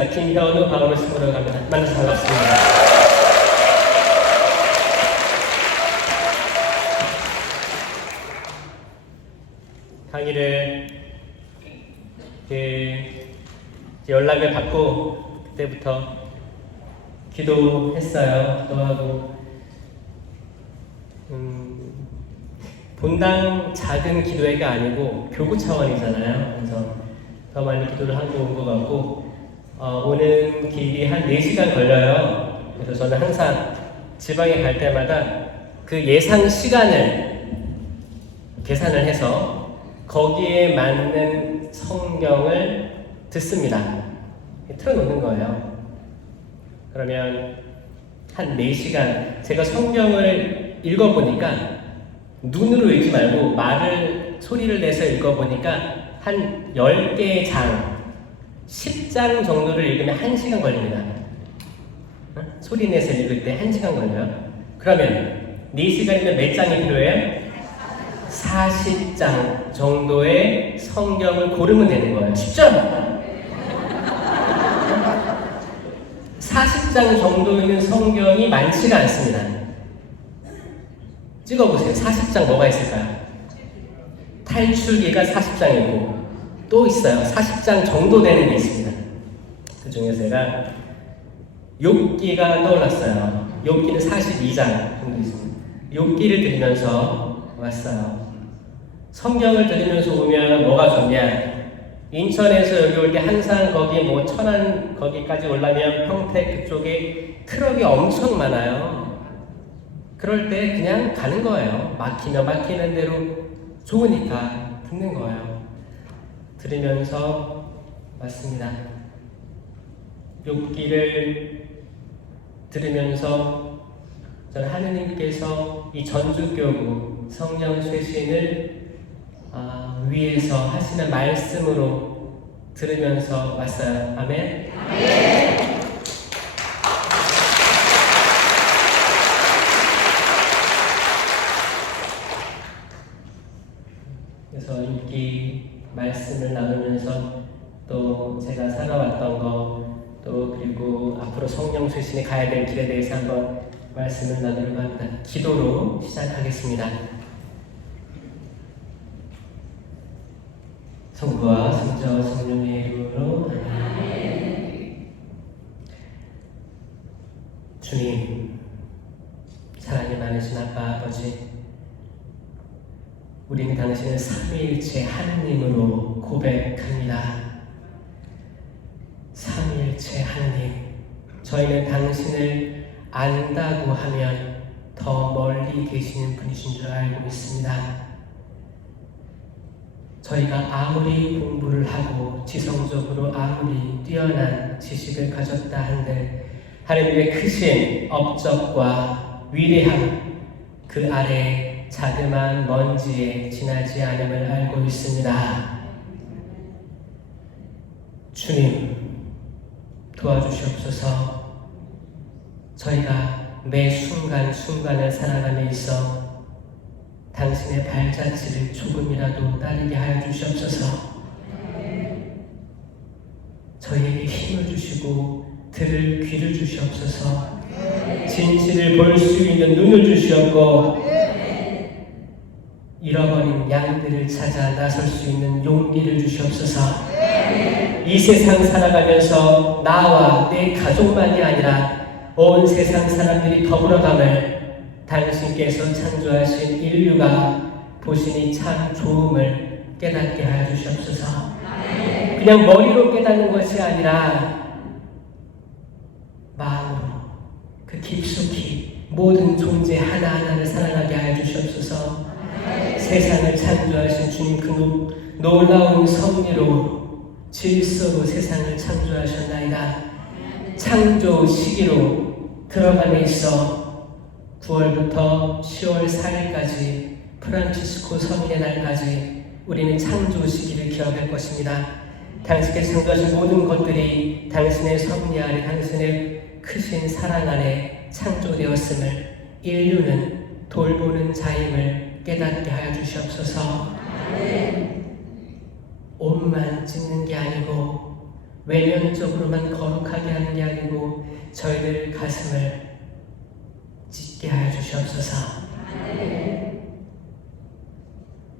목사 김현우 바울을 스모로 갑니다. 만나서 반갑습니다. 강의를 연락을 받고 그때부터 기도했어요. 기도하고 본당 작은 기도회가 아니고 교구 차원이잖아요. 그래서 더 많이 기도를 하고 온 것 같고 오는 길이 한 4시간 걸려요. 그래서 저는 항상 지방에 갈 때마다 그 예상 시간을 계산을 해서 거기에 맞는 성경을 듣습니다. 틀어놓는 거예요. 그러면 한 4시간 제가 성경을 읽어보니까 눈으로 읽지 말고 소리를 내서 읽어보니까 한 10개의 장, 10장 정도를 읽으면 1시간 걸립니다. 소리 내서 읽을 때 1시간 걸려요. 그러면 4시간이면 몇 장이 필요해요? 40장 정도의 성경을 고르면 되는 거예요. 쉽죠? 40장 정도 있는 성경이 많지가 않습니다. 찍어보세요. 40장 뭐가 있을까요? 탈출기가 40장이고 또 있어요. 40장 정도 되는 게 있습니다. 그 중에 제가 욥기가 떠올랐어요. 욥기는 42장 정도 있습니다. 욥기를 들으면서 왔어요. 성경을 들으면서 오면 뭐가 좋냐? 인천에서 여기 올 때 항상 거기 천안 거기까지 올라면 평택 그쪽에 트럭이 엄청 많아요. 그럴 때 그냥 가는 거예요. 막히면 막히는 대로 좋으니까 듣는 거예요. 들으면서 왔습니다. 욥기를 들으면서 저는 하느님께서 이 전주교구 성령 쇄신을 위해서 하시는 말씀으로 들으면서 왔어요. 아멘. 아멘. 그래서 욥기 말씀을 나누면서 또 제가 살아왔던 거 또 그리고 앞으로 성령 쇄신에 가야 될 길에 대해서 한번 말씀을 나누려고 합니다. 기도로 시작하겠습니다. 성부와 성자와 성령의 이름으로 아멘. 주님, 사랑이 많으신 아빠 아버지, 우리는 당신을 삼위일체 하느님으로 고백합니다. 삼위일체 하느님, 저희는 당신을 안다고 하면 더 멀리 계시는 분이신 줄 알고 있습니다. 저희가 아무리 공부를 하고 지성적으로 아무리 뛰어난 지식을 가졌다 한들 하느님의 크신 업적과 위대함 그 아래 자그마한 먼지에 지나지 않음을 알고 있습니다. 주님, 도와주시옵소서. 저희가 매 순간순간을 살아감에 있어 당신의 발자취를 조금이라도 따르게 하여 주시옵소서. 저희에게 힘을 주시고 들을 귀를 주시옵소서. 진실을 볼 수 있는 눈을 주시옵고 잃어버린 양들을 찾아 나설 수 있는 용기를 주시옵소서. 이 세상 살아가면서 나와 내 가족만이 아니라 온 세상 사람들이 더불어감을 당신께서 창조하신 인류가 보시니 참 좋음을 깨닫게 하여 주시옵소서. 그냥 머리로 깨닫는 것이 아니라 마음으로 그 깊숙이 모든 존재 하나하나를 사랑하게 하여 주시옵소서. 세상을 창조하신 주님 그 놀라운 섭리로 질서로 세상을 창조하셨나이다. 창조 시기로 들어감에 있어 9월부터 10월 4일까지 프란치스코 서민의 날까지 우리는 창조 시기를 기억할 것입니다. 당신께서 창조하신 모든 것들이 당신의 섭리 아래 당신의 크신 사랑 아래 창조되었음을 인류는 돌보는 자임을 깨닫게 하여 주시옵소서. 옷만 찢는 게 아니고 외면적으로만 거룩하게 하는 게 아니고 저희들 가슴을 찢게 하여 주시옵소서.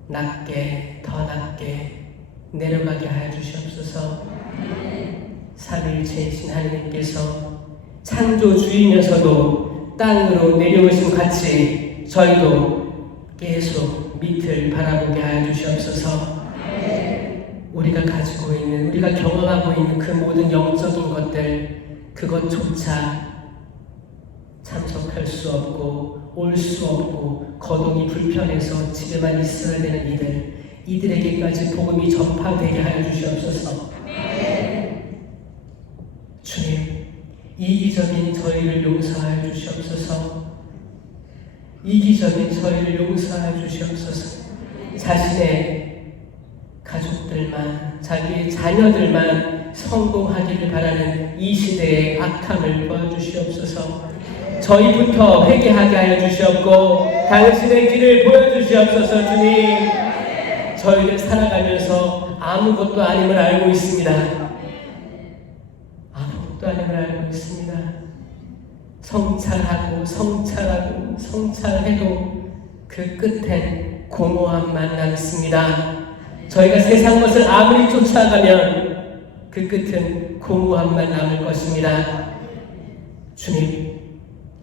낮게 더 낮게 내려가게 하여 주시옵소서. 삼위일체이신 하느님께서 창조주이면서도 땅으로 내려오신 같이 저희도 계속 밑을 바라보게 하여 주시옵소서. 우리가 가지고 있는, 우리가 경험하고 있는 그 모든 영적인 것들, 그것조차 참석할 수 없고 올 수 없고 거동이 불편해서 집에만 있어야 되는 이들에게까지 복음이 전파되게 하여 주시옵소서. 주님, 이기적인 저희를 용서하여 주시옵소서. 이기적인 저희를 용서하여 주시옵소서. 자신의 가족들만, 자기의 자녀들만 성공하기를 바라는 이 시대의 악함을 도와주시옵소서. 저희부터 회개하게 하여 주시옵고 당신의 길을 보여주시옵소서. 주님, 저희를 살아가면서 아무것도 아님을 알고 있습니다. 아무것도 아님을 알고 있습니다. 성찰하고 성찰하고 성찰해도 그 끝엔 공허함만 남습니다. 저희가 세상 것을 아무리 쫓아가면 그 끝은 공허함만 남을 것입니다. 주님,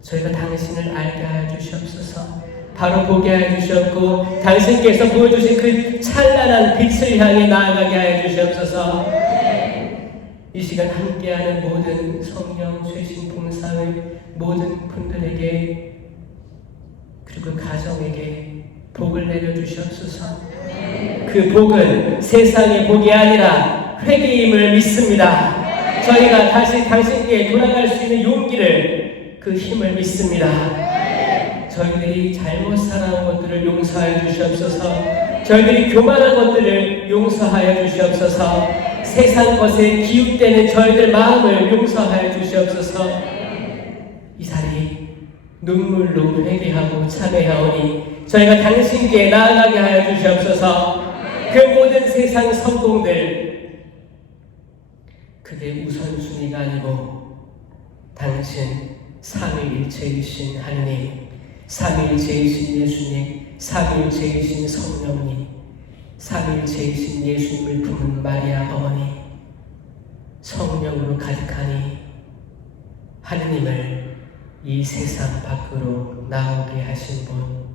저희가 당신을 알게 하여 주시옵소서. 바로 보게 하여 주시옵고 당신께서 보여주신 그 찬란한 빛을 향해 나아가게 하여 주시옵소서. 이 시간 함께하는 모든 성령 최신 봉사의 모든 분들에게 그리고 가정에게 복을 내려주시옵소서. 그 복은 세상의 복이 아니라 회개임을 믿습니다. 저희가 다시 당신께 돌아갈 수 있는 용기를, 그 힘을 믿습니다. 저희들이 잘못 살아온 것들을 용서하여 주시옵소서. 저희들이 교만한 것들을 용서하여 주시옵소서. 세상 것에 기웃대는 저희들 마음을 용서하여 주시옵소서. 이 자리 눈물로 회개하고 참회하오니 저희가 당신께 나아가게 하여 주시옵소서. 그 모든 세상 성공들, 그게 우선순위가 아니고 당신 삼위일체이신 하느님, 삼위일체이신 예수님, 삼위일체이신 성령님, 삼위일체이신 예수님을 품은 마리아 어머니, 성령으로 가득하니 하느님을 이 세상 밖으로 나오게 하신 분,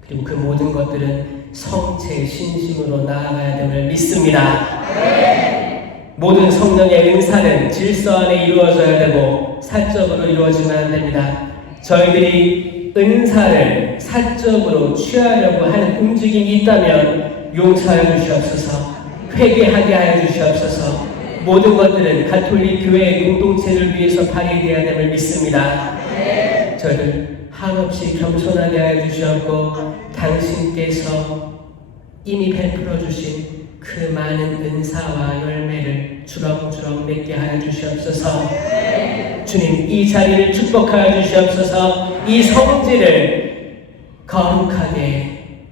그리고 그 모든 것들은 성체 신심으로 나아가야 됨을 믿습니다. 모든 성령의 은사는 질서 안에 이루어져야 되고 사적으로 이루어지면 안 됩니다. 저희들이 은사를 사적으로 취하려고 하는 움직임이 있다면 용서하여 주시옵소서. 회개하게 하여 주시옵소서. 모든 것들은 가톨릭 교회의 공동체를 위해서 발휘되어야 됨을 믿습니다. 저희들 한없이 겸손하게 하여 주시옵고 당신께서 이미 베풀어 주신 그 많은 은사와 열매를 주렁주렁 맺게 하여 주시옵소서. 주님, 이 자리를 축복하여 주시옵소서. 이 성지를 거룩하게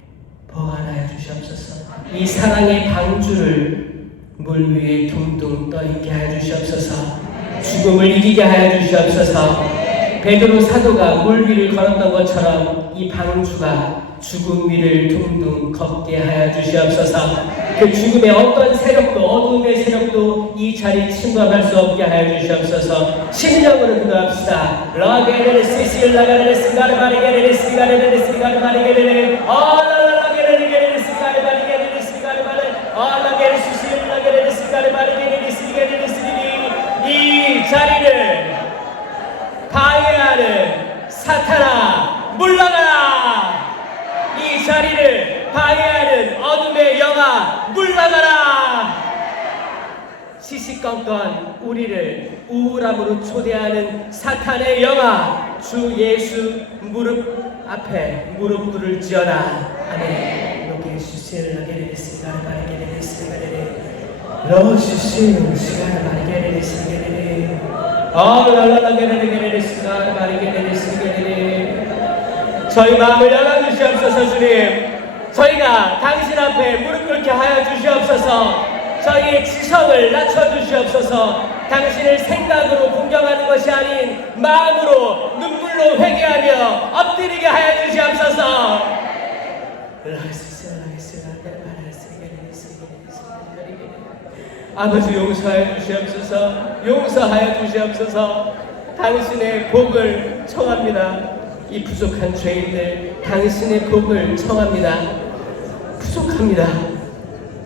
보관하여 주시옵소서. 이 사랑의 방주를 물 위에 둥둥 떠있게 하여 주시옵소서. 죽음을 이기게 하여 주시옵소서. 베드로 사도가 물 위를 걸었던 것처럼 이 방주가 죽음 위를 둥둥 걷게 하여 주시옵소서. 그 죽음의 어떤 세력도 어두움의 세력도 이 자리 침범할 수 없게 하여 주시옵소서. 심령으로 기도합시다. 라게레레 시실 라게레레 스가르 마리게레레 스가르레레 스가르 마리게레레 라게레레레 스가르 마리게레레 스가르 마리 라게레 시실 라게레레 스가르 마리게레레 스가르레레 스가르 이 자리를 방해하는 사탄아 물러가라. 이 자리를 방해하는 어둠의 영아 물러가라. 시시건건 우리를 우울함으로 초대하는 사탄의 영아, 주 예수 무릎 앞에 무릎 꿇을지어다. 아멘. 여기 시시를 하게 되겠습니다. 바르게 되겠습니다. 러시시 시간을 바르게 되겠습니다. 저희 마음을 열어주시옵소서. 주님, 저희가 당신 앞에 무릎 꿇게 하여 주시옵소서. 저희의 지성을 낮춰주시옵소서. 당신을 생각으로 공경하는 것이 아닌 마음으로 눈물로 회개하며 엎드리게 하여 주시옵소서. 아버지 용서하여 주시옵소서. 용서하여 주시옵소서. 당신의 복을 청합니다. 이 부족한 죄인들 당신의 복을 청합니다. 부족합니다.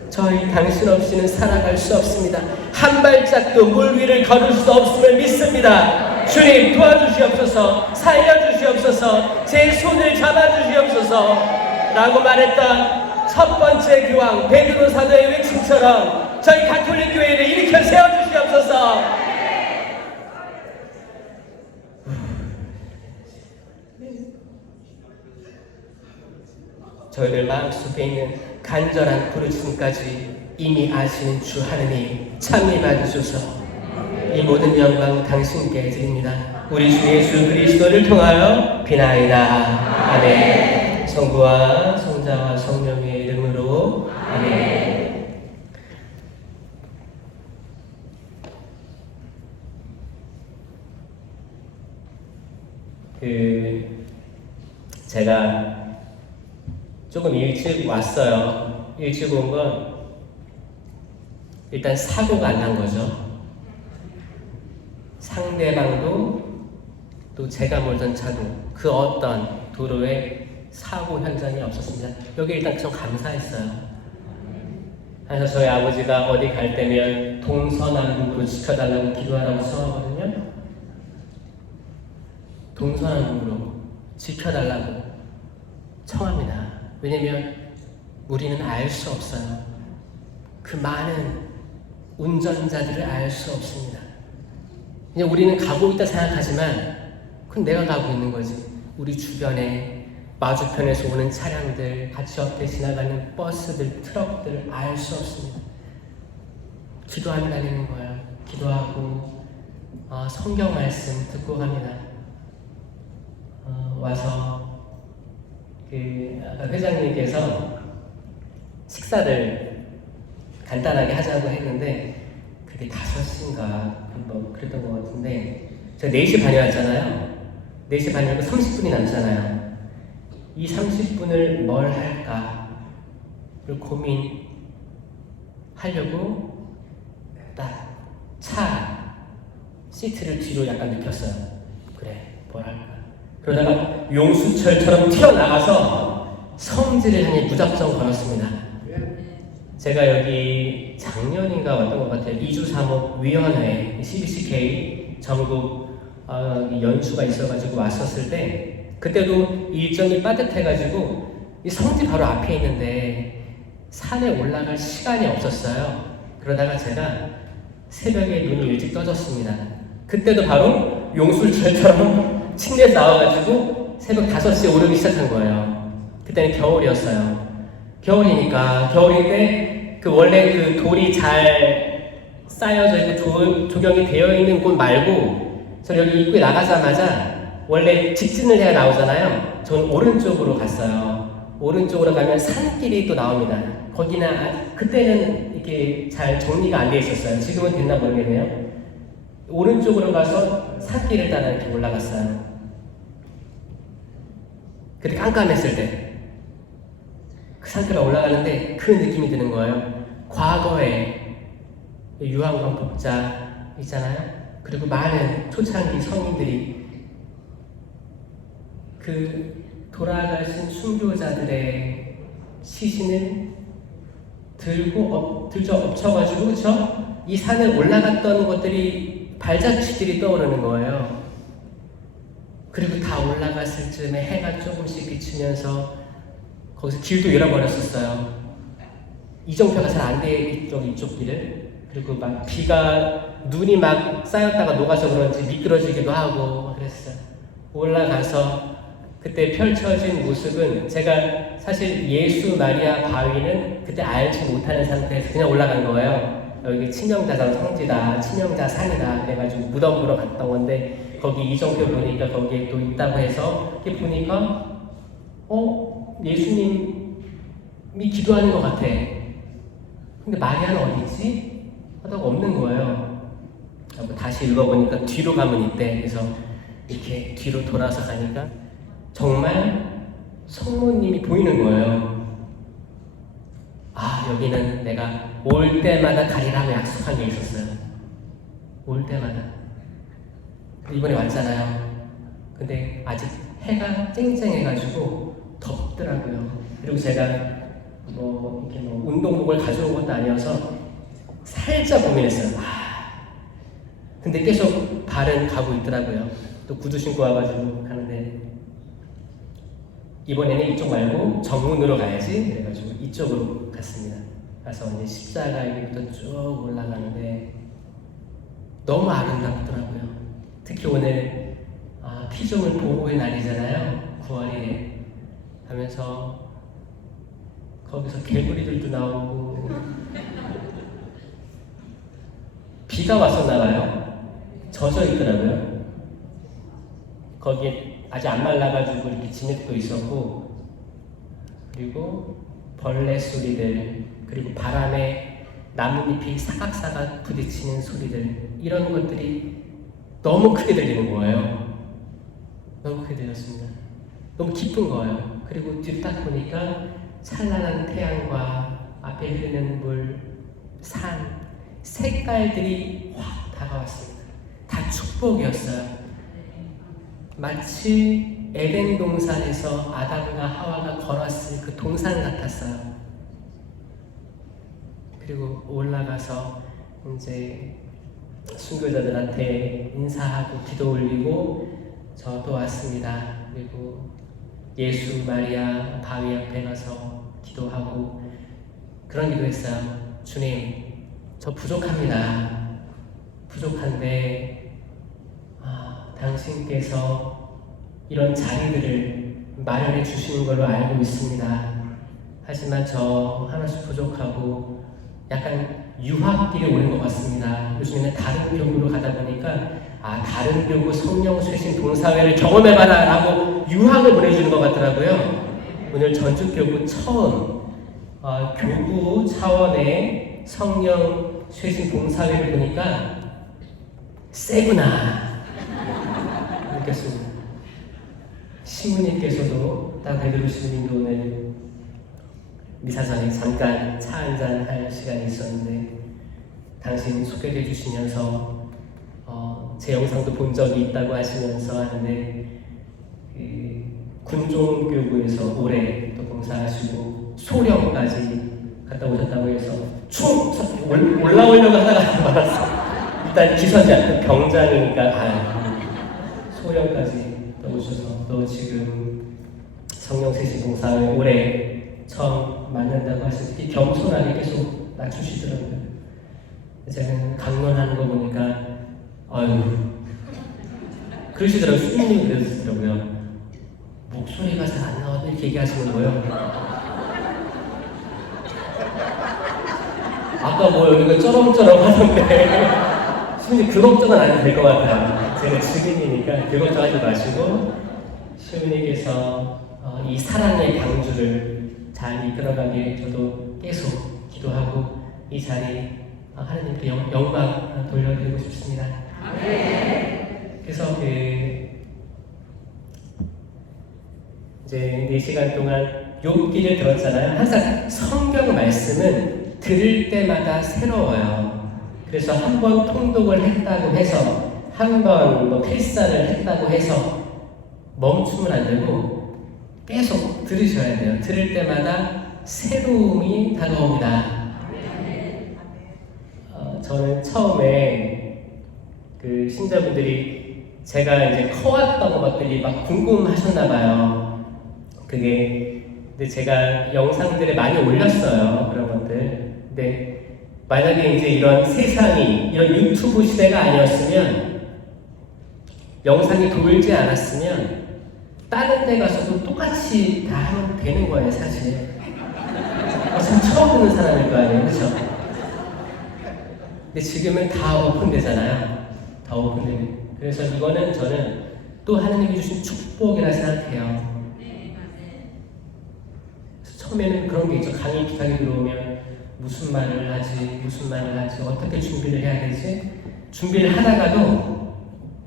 저희 당신 없이는 살아갈 수 없습니다. 한 발짝도 물 위를 걸을 수 없음을 믿습니다. 주님 도와주시옵소서. 살려주시옵소서. 제 손을 잡아주시옵소서 라고 말했던 첫 번째 교황 베드로 사도의 외침처럼 저희 가톨릭 교회를 일으켜 세워주시옵소서. 저희들 마음속에 있는 간절한 부르짖음까지 이미 아시는 주 하느님 참여 받으소서. 이 모든 영광 당신께 드립니다. 우리 주 예수 그리스도를 통하여 비나이다. 아멘. 성부와 성자와 성령의 이름으로 아멘. 제가 조금 일찍 왔어요. 일찍 온 건 일단 사고가 안 난 거죠. 상대방도 또 제가 몰던 차도 그 어떤 도로에 사고 현장이 없었습니다. 여기 일단 좀 감사했어요. 그래서 저희 아버지가 어디 갈 때면 동서남북으로 지켜달라고 기도하라고 써하거든요. 동서남북으로 지켜달라고 청합니다. 왜냐면 우리는 알 수 없어요. 그 많은 운전자들을 알 수 없습니다. 그냥 우리는 가고 있다 생각하지만 그건 내가 가고 있는 거지. 우리 주변에 마주편에서 오는 차량들, 같이 옆에 지나가는 버스들, 트럭들 알 수 없습니다. 기도하며 다니는 거예요. 기도하고 성경 말씀 듣고 갑니다. 와서 아까 회장님께서 식사를 간단하게 하자고 했는데 그게 5시인가 한번 그랬던 것 같은데 제가 4시 반에 왔잖아요. 4시 반이면 30분이 남잖아요. 이 30분을 뭘 할까를 고민하려고 딱 차 시트를 뒤로 약간 눕혔어요. 그래, 뭘 할까? 그러다가 용수철처럼 튀어나가서 성지를 향해 무작정 걸었습니다. 제가 여기 작년인가 왔던 것 같아요. 이주사목위원회 CBCK 전국 연수가 있어가지고 왔었을 때 그때도 일정이 빠듯해가지고 이 성지 바로 앞에 있는데 산에 올라갈 시간이 없었어요. 그러다가 제가 새벽에 눈이 일찍 떠졌습니다. 그때도 바로 용술철처럼 침대에서 나와가지고 새벽 5시에 오르기 시작한 거예요. 그때는 겨울이었어요. 겨울인데 그 원래 그 돌이 잘 쌓여져 있고 조경이 되어 있는 곳 말고 저 여기 입구에 나가자마자 원래 직진을 해야 나오잖아요. 저는 오른쪽으로 갔어요. 오른쪽으로 가면 산길이 또 나옵니다. 거기나 그때는 이렇게 잘 정리가 안 돼 있었어요. 지금은 됐나 모르겠네요. 오른쪽으로 가서 산길을 따라 이렇게 올라갔어요. 그때 깜깜했을 때 그 산길을 올라가는데 그 느낌이 드는 거예요. 과거에 유한광 복자 있잖아요. 그리고 많은 초창기 성인들이 그 돌아가신 순교자들의 시신을 들고 엎쳐가지고 그쵸? 이 산을 올라갔던 것들이 발자취들이 떠오르는 거예요. 그리고 다 올라갔을 즈음에 해가 조금씩 비치면서 거기서 길도 잃어버렸었어요. 이정표가 잘 안 돼 이쪽 길을. 그리고 막 눈이 막 쌓였다가 녹아서 그런지 미끄러지기도 하고 그랬어요. 올라가서 그때 펼쳐진 모습은 제가 사실 예수 마리아 바위는 그때 알지 못하는 상태에서 그냥 올라간 거예요. 여기 치명자산 성지다, 치명자 산이다 그래가지고 무덤 보러 갔던 건데 거기 이정표 보니까 거기에 또 있다고 해서 이렇게 보니까 예수님이 기도하는 것 같아. 근데 마리아는 어디 있지? 하다가 없는 거예요. 다시 읽어보니까 뒤로 가면 있대. 그래서 이렇게 뒤로 돌아서 가니까 정말 성모님이 보이는 거예요. 아, 여기는 내가 올 때마다 가리라고 약속한 게 있었어요. 올 때마다. 이번에 왔잖아요. 근데 아직 해가 쨍쨍해가지고 덥더라고요. 그리고 제가 이렇게 운동복을 가져온 것도 아니어서 살짝 고민했어요. 근데 계속 발은 가고 있더라고요. 또 구두 신고 와가지고 가는데 이번에는 이쪽 말고 정문으로 가야지. 그래가지고 이쪽으로 갔습니다. 가서 이제 십자가에부터 쭉 올라가는데 너무 아름답더라고요. 특히 오늘 피조물 보호의 날이잖아요. 9월에 하면서 거기서 개구리들도 나오고 비가 왔었나 봐요. 젖어 있더라고요. 거기에 아직 안 말라가지고 이렇게 진흙도 있었고, 그리고 벌레 소리들, 그리고 바람에 나뭇잎이 사각사각 부딪히는 소리들, 이런 것들이 너무 크게 들리는 거예요. 너무 크게 들렸습니다. 너무 기쁜 거예요. 그리고 뒤로 딱 보니까 찬란한 태양과 앞에 흐르는 물, 산, 색깔들이 확 다가왔습니다. 다 축복이었어요. 마치 에덴 동산에서 아담과 하와가 걸었을 그 동산 같았어요. 그리고 올라가서 이제 순교자들한테 인사하고 기도 올리고 저도 왔습니다. 그리고 예수 마리아 바위 앞에 가서 기도하고 그런 기도했어요. 주님, 저 부족합니다. 부족한데 당신께서 이런 자리들을 마련해 주시는 걸로 알고 있습니다. 하지만 저 하나씩 부족하고 약간 유학길에 오는 것 같습니다. 요즘에는 다른 교구로 가다 보니까 다른 교구 성령 쇄신 동사회를 경험해봐라 라고 유학을 보내주는 것 같더라고요. 오늘 전주교구 처음 교구 차원의 성령 쇄신 봉사회를 보니까 세구나 느꼈습니다. 신부님께서도 딱 베드로 신부님도 오늘 미사 전에 잠깐 차 한잔 할 시간이 있었는데 당신 소개해 주시면서 제 영상도 본 적이 있다고 하시면서 하는데 군종교구에서 올해 또 봉사하시고 소령까지 갔다 오셨다고 해서 올라오려고 하다가 말았어. 일단 기선제 병장이니까 소령까지 또 오셔서 또 지금 성령세시봉사회 올해 처음 만난다고 하시니 겸손하게 계속 낮추시더라고요. 제가 강론하는 거 보니까 그러시더라고요. 수님이 그러시더라고요. 목소리가 잘 안 나와도 이렇게 얘기하시는 거예요. 아까 여기가 쩌렁쩌렁 하던데 수님 그 걱정은 안 해도 될 것 같아요. 제가 증인이니까 그 걱정하지 마시고 시우님께서 이 사랑의 강주를 잘 이끌어가기에 저도 계속 기도하고 이 자리 하나님께 영광 돌려드리고 싶습니다. 그래서 이제 4시간 동안 욥기를 들었잖아요. 항상 성경 말씀은 들을 때마다 새로워요. 그래서 한 번 통독을 했다고 해서 한 번 필사를 했다고 해서 멈추면 안 되고 계속 들으셔야 돼요. 들을 때마다 새로움이 다가옵니다. 저는 처음에 그 신자분들이 제가 이제 커왔던 것들이 막 궁금하셨나봐요. 근데 제가 영상들을 많이 올렸어요. 그런 것들. 근데 만약에 이제 이런 세상이 이런 유튜브 시대가 아니었으면 영상이 돌지 않았으면 다른 데 가서도 똑같이 다 하면 되는 거예요, 사실. 전 처음 듣는 사람일 거 아니에요, 그렇죠? 근데 지금은 다 오픈되잖아요. 다 오픈되고. 그래서 이거는 저는 또 하나님이 주신 축복이라 생각해요. 처음에는 그런 게 있죠. 강의 부탁이 들어오면 무슨 말을 하지, 어떻게 준비를 해야 되지? 준비를 하다가도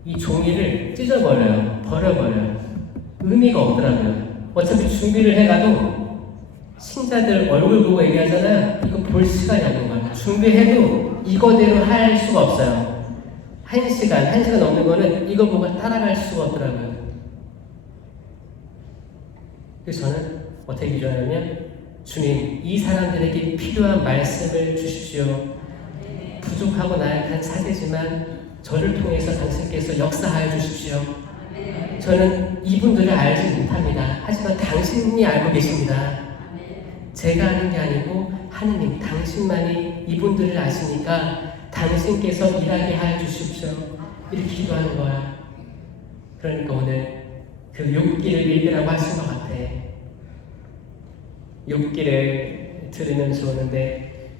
이 종이를 찢어버려요. 버려버려요. 의미가 없더라고요. 어차피 준비를 해가도 신자들 얼굴 보고 얘기하잖아요. 이거 볼 시간이 없는 거예요. 준비해도 이거대로 할 수가 없어요. 한 시간 넘는 거는 이거 보고 따라갈 수가 없더라고요. 그래서 저는 어떻게 기도하냐면, 주님, 이 사람들에게 필요한 말씀을 주십시오. 부족하고 나약한 사제지만 저를 통해서 당신께서 역사하여 주십시오. 저는 이분들을 알지 못합니다. 하지만 당신이 알고 계십니다. 제가 아는 게 아니고 하느님, 당신만이 이분들을 아시니까 당신께서 일하게 하여 주십시오. 이렇게 기도하는 거야. 그러니까 오늘 그 욥기를 읽으라고 하신 것 같아. 욥기를 들으면서 오는데,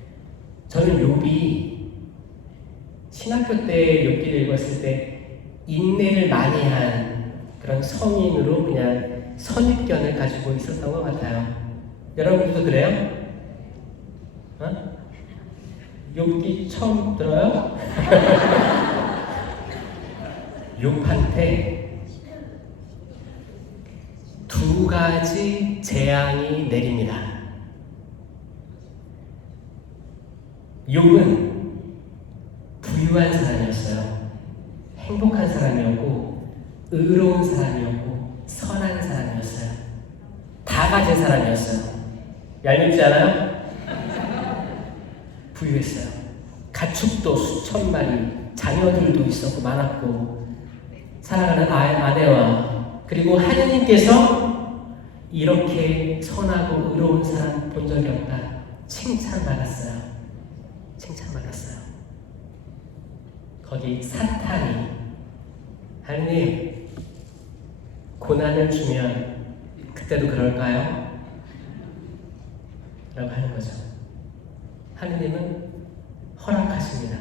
저는 욥이 신학교 때 욥기를 읽었을 때 인내를 많이 한 그런 성인으로 그냥 선입견을 가지고 있었던 것 같아요. 여러분들도 그래요? 욥기 처음 들어요? 욥한테 두 가지 재앙이 내립니다. 욥은 부유한 사람이었어요. 행복한 사람이었고, 의로운 사람이었고, 선한 사람이었어요. 다 가진 사람이었어요. 얄밉지 않아요? 부유했어요. 가축도 수천 마리, 자녀들도 있었고 많았고, 사랑하는 아내와, 그리고 하느님께서 이렇게 선하고 의로운 사람 본 적이 없다. 칭찬받았어요. 칭찬받았어요. 거기 사탄이, 하느님, 고난을 주면 그때도 그럴까요? 라고 하는 거죠. 하느님은 허락하십니다.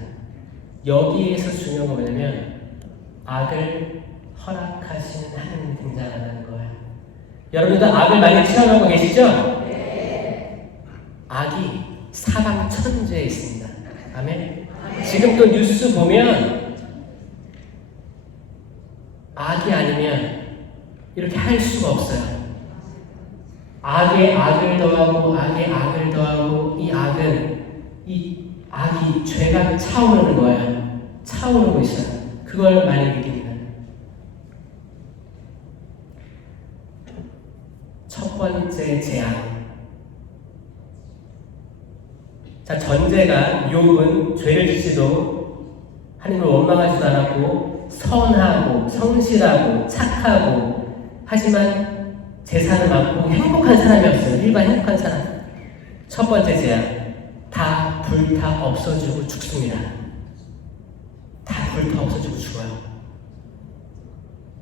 여기에서 중요한 건 뭐냐면, 악을 허락하시는 하느님이 등장하는 거예요. 여러분도 악을 많이 체험하고 계시죠? 네. 악이 사방 천지에 있습니다. 아멘. 지금 또 뉴스 보면 악이 아니면 이렇게 할 수가 없어요. 악에 악을 더하고 악에 악을 더하고, 이 악이 죄가 차오르는 거예요. 차오르고 있어요. 그걸 많이 느낍니다. 첫 번째 재앙. 자, 전제가 욥은 죄를 짓지도 하나님을 원망하지도 않았고, 선하고 성실하고 착하고, 하지만 재산을 많고 행복한 사람이었어요. 일반 행복한 사람. 첫 번째 재앙, 다 불타 없어지고 죽습니다. 다 불타 없어지고 죽어요.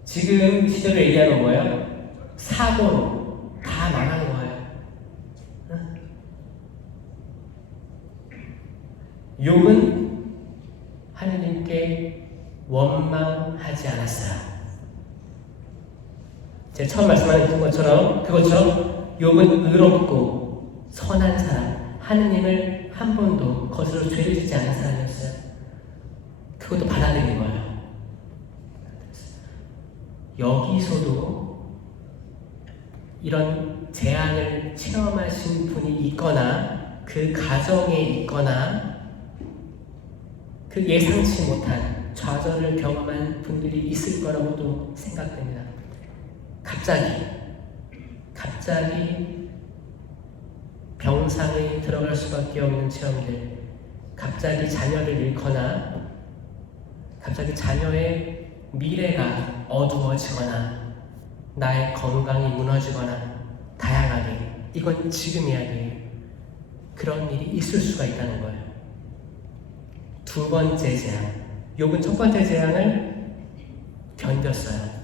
지금 시절을 얘기하는 거예요. 사고로 다 망하는 거예요. 욥은 하느님께 원망하지 않았어요. 제가 처음 말씀하는 그것처럼 욥은 의롭고 선한 사람, 하느님을 한 번도 거스러 죄를 짓지 않은 사람이었어요. 그것도 받아들인 거예요. 여기서도 이런 재앙을 체험하신 분이 있거나, 그 가정에 있거나, 그 예상치 못한 좌절을 경험한 분들이 있을 거라고도 생각됩니다. 갑자기 병상에 들어갈 수밖에 없는 체험들, 갑자기 자녀를 잃거나, 갑자기 자녀의 미래가 어두워지거나, 나의 건강이 무너지거나, 다양하게, 이건 지금 이야기예요. 그런 일이 있을 수가 있다는 거예요. 두 번째 재앙. 욥은 첫 번째 재앙을 견뎠어요.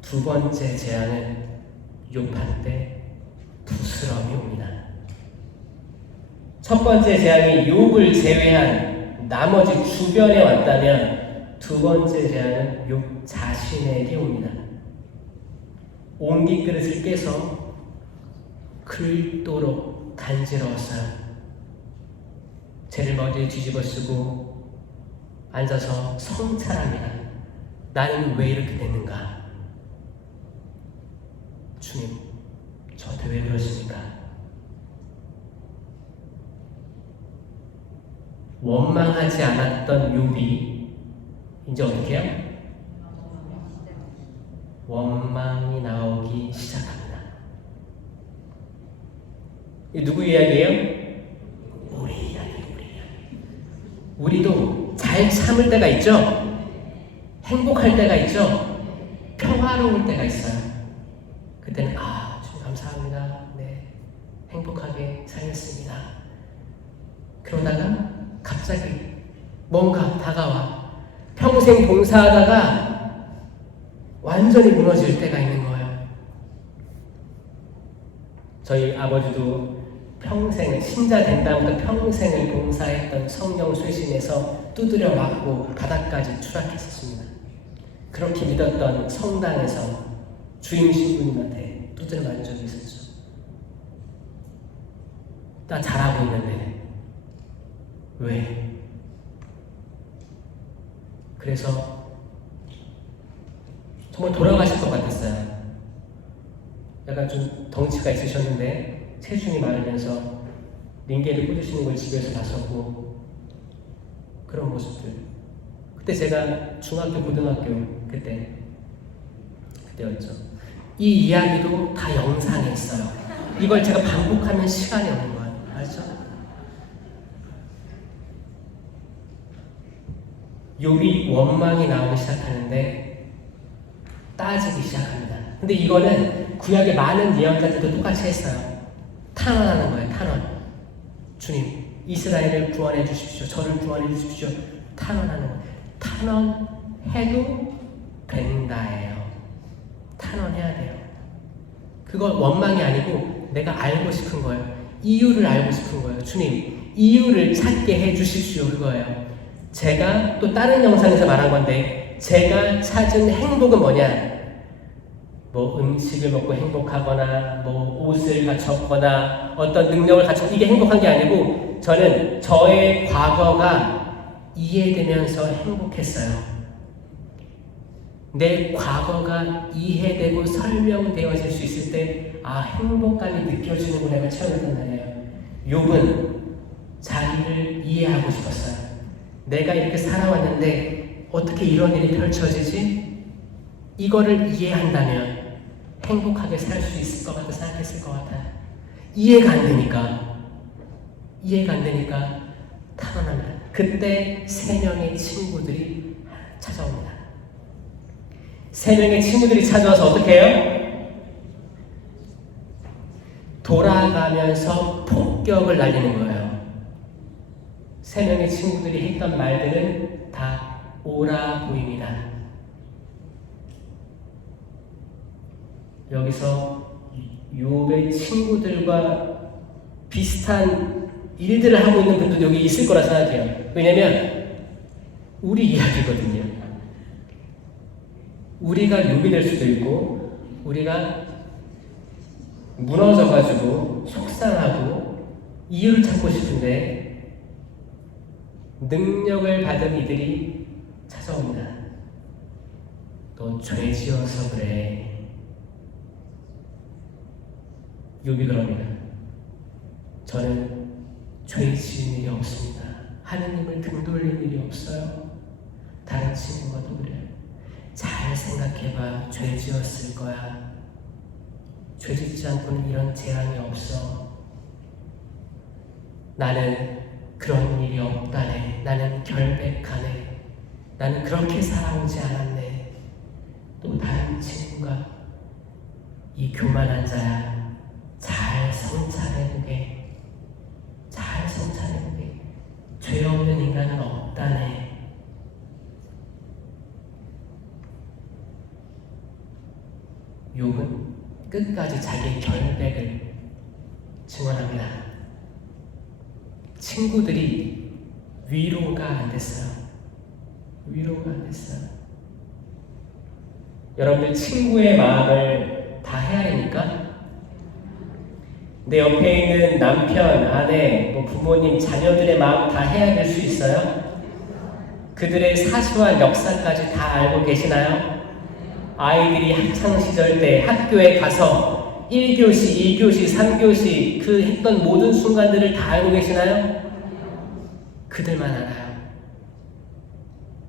두 번째 재앙은 욥한테 부스럼이 옵니다. 첫 번째 재앙이 욥을 제외한 나머지 주변에 왔다면, 두 번째 재앙은 욥 자신에게 옵니다. 옹기 그릇을 깨서 긁도록 간지러웠어요. 죄를 머리에 뒤집어 쓰고 앉아서 성찰합니다. 나는 왜 이렇게 됐는가? 주님, 저한테 왜 그러십니까? 원망하지 않았던 욥이 이제 어떻게 해요? 원망이 나오기 시작합니다. 이 누구 이야기예요? 우리 이야기. 우리도 잘 참을 때가 있죠? 행복할 때가 있죠? 평화로울 때가 있어요. 그때는 주님 감사합니다. 네, 행복하게 살겠습니다. 그러다가 갑자기 뭔가 다가와 평생 봉사하다가 완전히 무너질 때가 있는 거예요. 저희 아버지도 평생 신자 된 다음부터 평생을 봉사했던 성령 쇄신에서 두드려 맞고 바닥까지 추락했었습니다. 그렇게 믿었던 성당에서 주임 신부님한테 두드려 맞은 적이 있었죠. 나 잘하고 있는데 왜? 그래서 정말 돌아가실 것 같았어요. 약간 좀 덩치가 있으셨는데 체중이 많으면서 링게를 꽂으시는 걸 집에서 봤었고 그런 모습들. 그때 제가 중학교, 고등학교 그때였죠. 이 이야기도 다 영상에 있어요. 이걸 제가 반복하면 시간이 없는 거예요. 알죠? 욥이 원망이 나오기 시작하는데 따지기 시작합니다. 근데 이거는 구약의 많은 예언자들도 똑같이 했어요. 탄원하는 거예요. 탄원. 주님, 이스라엘을 구원해 주십시오. 저를 구원해 주십시오. 탄원하는 거예요. 탄원해도 된다예요. 탄원해야 돼요. 그건 원망이 아니고 내가 알고 싶은 거예요. 이유를 알고 싶은 거예요. 주님, 이유를 찾게 해 주십시오. 그거예요. 제가 또 다른 영상에서 말한 건데 제가 찾은 행복은 뭐냐? 뭐 음식을 먹고 행복하거나 뭐 옷을 갖췄거나 어떤 능력을 갖췄 이게 행복한 게 아니고 저는 저의 과거가 이해되면서 행복했어요. 내 과거가 이해되고 설명되어질 수 있을 때 행복감이 느껴지는구나 를 체험했단 말이에요. 욥은 자기를 이해하고 싶었어요. 내가 이렇게 살아왔는데 어떻게 이런 일이 펼쳐지지? 이거를 이해한다면 행복하게 살 수 있을 것 같다 생각했을 것 같아요. 이해가 안 되니까 탄원합니다. 그때 3명의 친구들이 찾아옵니다. 3명의 친구들이 찾아와서 어떻게 해요? 돌아가면서 폭격을 날리는 거예요. 3명의 친구들이 했던 말들은 다 옳아 보입니다. 여기서 욥의 친구들과 비슷한 일들을 하고 있는 분들도 여기 있을 거라 생각해요. 왜냐면 우리 이야기거든요. 우리가 욥이 될 수도 있고 우리가 무너져가지고 속상하고 이유를 찾고 싶은데 능력을 받은 이들이 찾아옵니다. 너 죄 지어서 그래. 욥이 그럽니다. 저는 죄 지은 일이 없습니다. 하느님을 등 돌린 일이 없어요. 다른 친구가 또 그래요. 잘 생각해봐. 죄 지었을 거야. 죄 짓지 않고는 이런 재앙이 없어. 나는 그런 일이 없다네. 나는 결백하네. 나는 그렇게 살아오지 않았네. 또 다른 친구가 이 교만한 자야. 잘 성찰해보게. 죄 없는 인간은 없다네. 욥은 끝까지 자기의 결백을 증언합니다. 친구들이 위로가 안 됐어요. 여러분들 친구의 마음을 다 헤아립니까? 내 옆에 있는 남편, 아내, 뭐 부모님, 자녀들의 마음 다 헤아릴 수 있어요? 그들의 사소한 역사까지 다 알고 계시나요? 아이들이 학창시절 때 학교에 가서 1교시, 2교시, 3교시 그 했던 모든 순간들을 다 알고 계시나요? 그들만 알아요.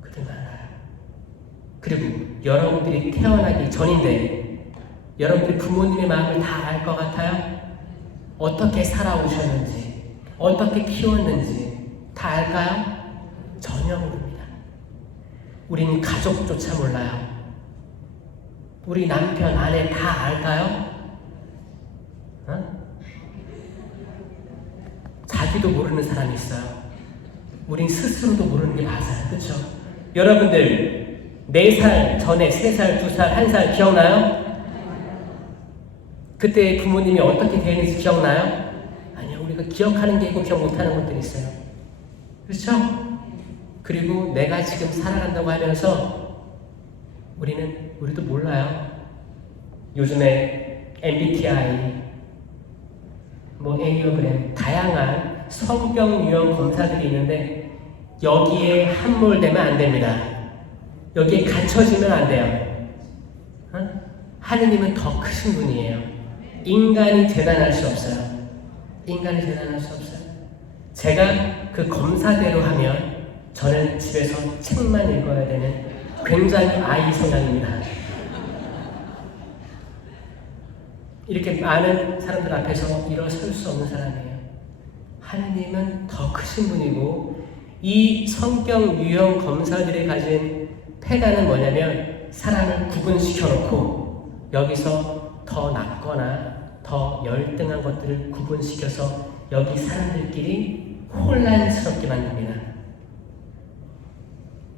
그들만 알아요. 그리고 여러분들이 태어나기 전인데 여러분들이 부모님의 마음을 다 알 것 같아요? 어떻게 살아오셨는지, 어떻게 키웠는지 다 알까요? 전혀 모릅니다. 우린 가족조차 몰라요. 우리 남편, 아내 다 알까요? 자기도 모르는 사람이 있어요. 우린 스스로도 모르는 게 맞아요. 그렇죠? 여러분들 4살 전에 3살, 2살, 1살 기억나요? 그때 부모님이 어떻게 대했는지 기억나요? 아니요. 우리가 기억하는 게 있고 기억 못하는 것들이 있어요. 그렇죠? 그리고 내가 지금 살아간다고 하면서 우리도 몰라요. 요즘에 MBTI, 에니어그램, 다양한 성격 유형 검사들이 있는데 여기에 함몰되면 안 됩니다. 여기에 갇혀지면 안 돼요. 하느님은 더 크신 분이에요. 인간이 재단할 수 없어요. 인간이 재단할 수 없어요. 제가 그 검사대로 하면 저는 집에서 책만 읽어야 되는 굉장히 아이 성향입니다. 이렇게 많은 사람들 앞에서 일어설 수 없는 사람이에요. 하느님은 더 크신 분이고 이 성격 유형 검사들이 가진 패단은 뭐냐면 사람을 구분시켜놓고 여기서 더 낫거나 더 열등한 것들을 구분시켜서 여기 사람들끼리 혼란스럽게 만듭니다.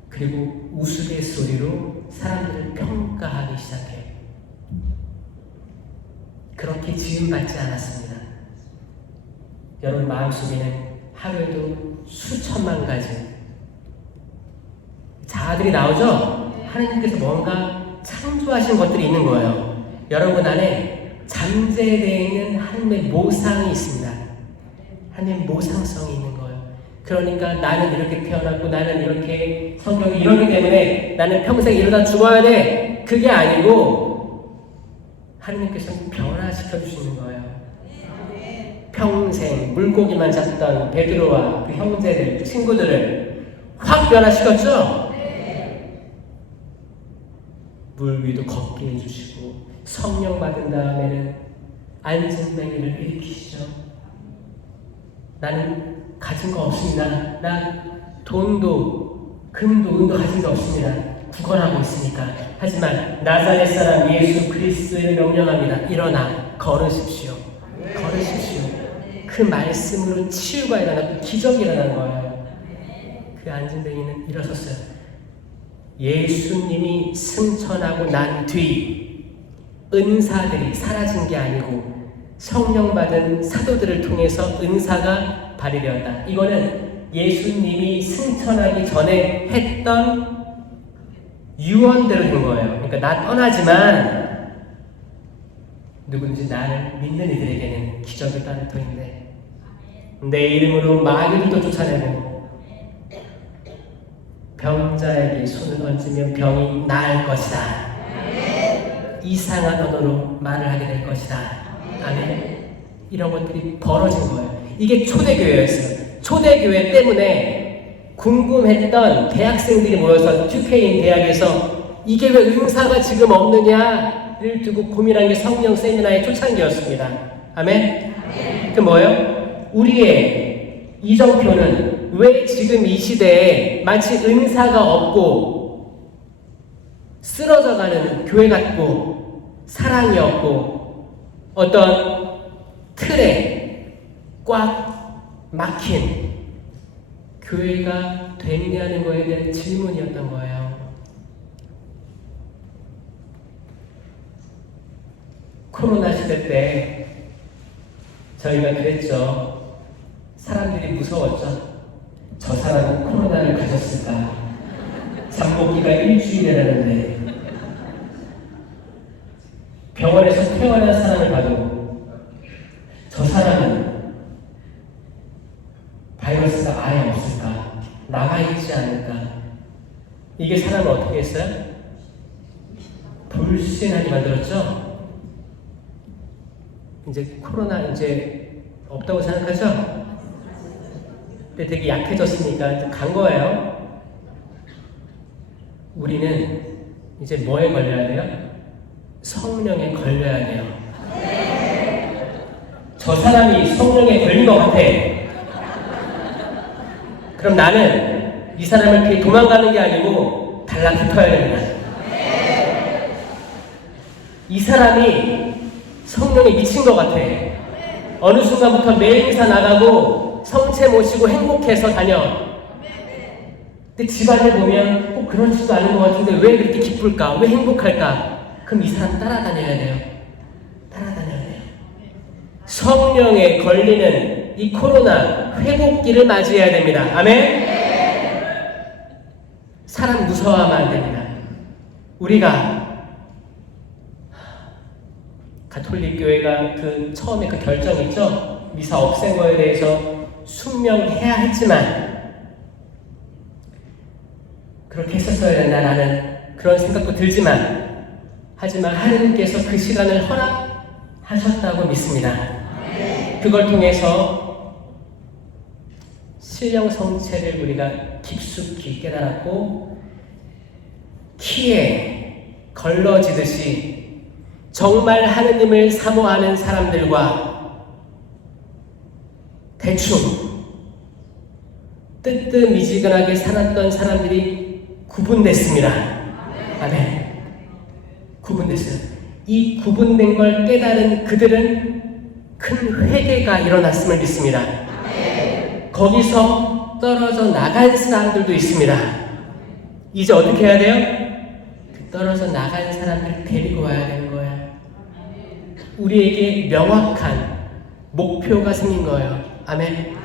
그리고 우스갯소리로 사람들을 평가하기 시작해요. 그렇게 지음받지 않았습니다. 여러분 마음속에는 하루에도 수천만 가지 자아들이 나오죠? 하나님께서 뭔가 창조하신 것들이 있는 거예요. 여러분 안에 잠재되어 있는 하나님의 모상이 있습니다. 하나님의 모상성이 있는 거예요. 그러니까 나는 이렇게 태어났고 나는 이렇게 성격이 이러기 때문에 나는 평생 이러다 죽어야 돼. 그게 아니고 하나님께서는 변화시켜 주시는 거예요. 평생 물고기만 잡던 베드로와 그 형제들, 친구들을 확 변화시켰죠? 물 위도 걷게 해주시고 성령 받은 다음에는 안진뱅이를 일으키시죠. 나는 가진 거 없습니다. 나 돈도 금도 은도 가진 거 없습니다. 구걸하고 있으니까. 하지만 나사렛 사람 예수 그리스도를 명령합니다. 일어나 걸으십시오. 걸으십시오. 그 말씀으로 치유가 일어나고 기적이 일어난 거예요. 그 안진뱅이는 일어섰어요. 예수님이 승천하고 난 뒤 은사들이 사라진 게 아니고 성령 받은 사도들을 통해서 은사가 발휘되었다. 이거는 예수님이 승천하기 전에 했던 유언대로 된 거예요. 그러니까 나 떠나지만 누군지 나를 믿는 이들에게는 기적이 따를 터인데 내 이름으로 마귀들도 쫓아내고 병자에게 손을 얹으면 병이 나을 것이다. 이상한 언어로 말을 하게 될 것이다. 아멘. 이런 것들이 벌어진 거예요. 이게 초대교회였어요. 초대교회 때문에 궁금했던 대학생들이 모여서 튜케인 대학에서 이게 왜 은사가 지금 없느냐를 두고 고민한 게 성령 세미나의 초창기였습니다. 아멘. 그 뭐예요? 우리의 이정표는 왜 지금 이 시대에 마치 은사가 없고 쓰러져가는 교회 같고 사랑이 없고 어떤 틀에 꽉 막힌 교회가 됐냐는 거에 대한 질문이었던 거예요. 코로나 시대 때 저희가 그랬죠. 사람들이 무서웠죠. 저 사람은 코로나를 가졌을까? 잠복기가 일주일이라는데 병원에서 퇴원한 사람을 봐도 저 사람 어떻게 했어요? 불신하게 만들었죠? 이제 코로나 이제 없다고 생각하죠? 근데 되게 약해졌으니까 간 거예요. 우리는 이제 뭐에 걸려야 돼요? 성령에 걸려야 돼요. 저 사람이 성령에 걸린 것 같아. 그럼 나는 이 사람을 피해 도망가는 게 아니고 달라붙어야 됩니다. 이 사람이 성령에 미친 것 같아. 어느 순간부터 매일 미사 나가고 성체 모시고 행복해서 다녀. 근데 집안에 보면 꼭 그렇지도 않은 것 같은데 왜 그렇게 기쁠까? 왜 행복할까? 그럼 이 사람 따라다녀야 돼요. 따라다녀야 돼요. 성령에 걸리는 이 코로나 회복기를 맞이해야 됩니다. 아멘? 사람 무서워하면 안 됩니다. 우리가 가톨릭 교회가 처음에 결정 있죠? 미사 없앤 거에 대해서 순명해야 했지만 그렇게 했었어야 된다라는 그런 생각도 들지만 하지만 하느님께서 그 시간을 허락하셨다고 믿습니다. 그걸 통해서 신령 성체를 우리가 깊숙이 깨달았고 키에 걸러지듯이 정말 하느님을 사모하는 사람들과 대충 뜨뜻미지근하게 살았던 사람들이 구분됐습니다. 아멘. 구분됐어요. 이 구분된 걸 깨달은 그들은 큰 회개가 일어났음을 믿습니다. 거기서 떨어져 나간 사람들도 있습니다. 이제 어떻게 해야 돼요? 떨어져 나간 사람들 데리고 와야 되는 거예요. 우리에게 명확한 목표가 생긴 거예요. 아멘.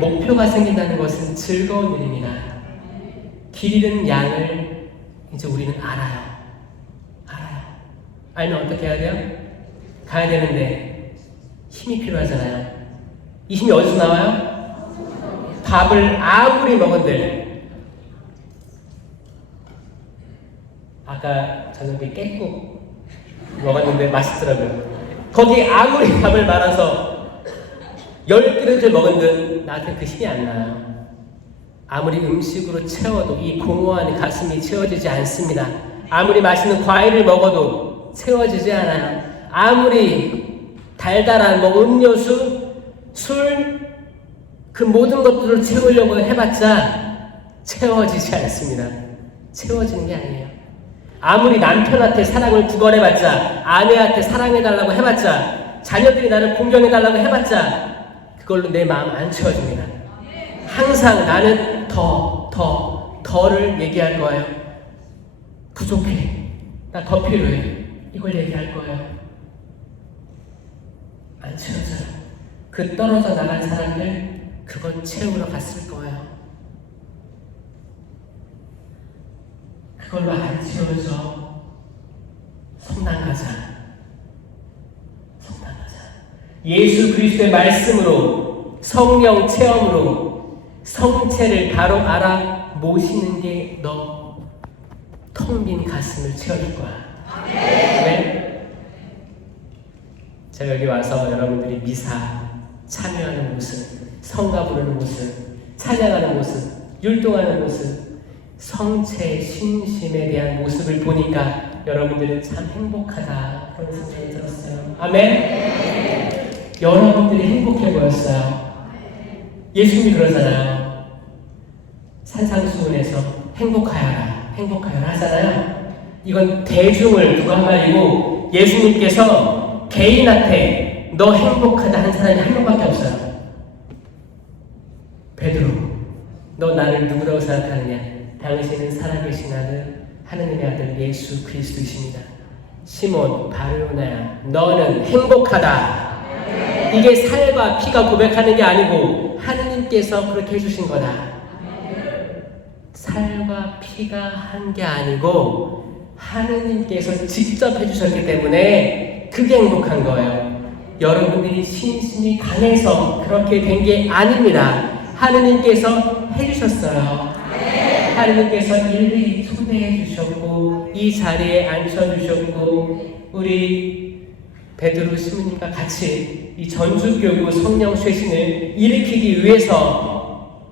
목표가 생긴다는 것은 즐거운 일입니다. 길 잃은 양을 이제 우리는 알아요. 알면 어떻게 해야 돼요? 가야 되는데 힘이 필요하잖아요. 이 힘이 어디서 나와요? 밥을 아무리 먹은들 아까 저녁에 깻국 먹었는데 맛있더라고요. 거기 아무리 밥을 말아서 10그릇을 먹은들 나한테 그 힘이 안 나요. 아무리 음식으로 채워도 이 공허한 가슴이 채워지지 않습니다. 아무리 맛있는 과일을 먹어도 채워지지 않아요. 아무리 달달한 음료수, 술, 그 모든 것들을 채우려고 해봤자 채워지지 않습니다. 채워지는 게 아니에요. 아무리 남편한테 사랑을 구걸해봤자, 아내한테 사랑해달라고 해봤자, 자녀들이 나를 공경해달라고 해봤자 그걸로 내 마음 안 채워집니다. 항상 나는 더를 얘기할 거예요. 부족해. 나 더 필요해. 이걸 얘기할 거예요. 안 채워져요. 그 떨어져 나간 사람들 그건 채우러 갔을 거예요. 그걸로 안 채워져. 성당 가자. 예수 그리스도의 말씀으로 성령 체험으로 성체를 바로 알아 모시는 게 너 텅 빈 가슴을 채워줄 거야. 아멘. 제가 여기 와서 여러분들이 미사 참여하는 모습, 성가 부르는 모습, 찬양하는 모습, 율동하는 모습, 성체의 신심에 대한 모습을 보니까 여러분들은 참 행복하다 그런 생각이 들었어요. 아멘. 여러분들이 행복해 보였어요. 예수님이 그러잖아요. 산상수훈에서 행복하여라 하잖아요. 이건 대중을 누가 한 말이고 예수님께서 개인한테 너 행복하다 한 사람이 한 명밖에 없어요. 베드로, 너 나를 누구라고 생각하느냐? 당신은 살아계신 아들 하느님의 아들 예수 그리스도이십니다. 시몬 바르요나야, 너는 행복하다. 이게 살과 피가 고백하는 게 아니고 하느님께서 그렇게 해주신 거다. 살과 피가 한 게 아니고 하느님께서 직접 해주셨기 때문에 그게 행복한 거예요. 여러분들이 신심이 강해서 그렇게 된 게 아닙니다. 하느님께서 해주셨어요. 하느님께서 일일이 초대해 주셨고 이 자리에 앉혀주셨고 우리 베드로 신부님과 같이 이 전주교구 성령 쇄신을 일으키기 위해서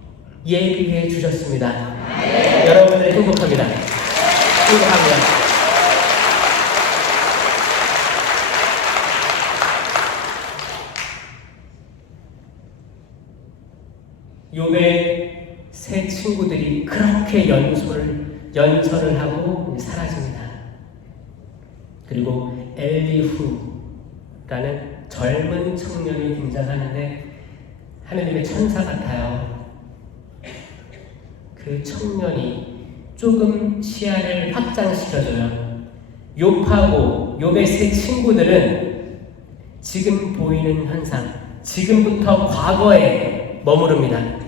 예비해 주셨습니다. 여러분들 행복합니다. 행복합니다. 욥의 세 친구들이 그렇게 연설을 하고 사라집니다. 그리고 엘리후라는 젊은 청년이 등장하는데 하느님의 천사 같아요. 그 청년이 조금 시야를 확장시켜줘요. 욥하고 욥의 세 친구들은 지금 보이는 현상, 지금부터 과거에 머무릅니다.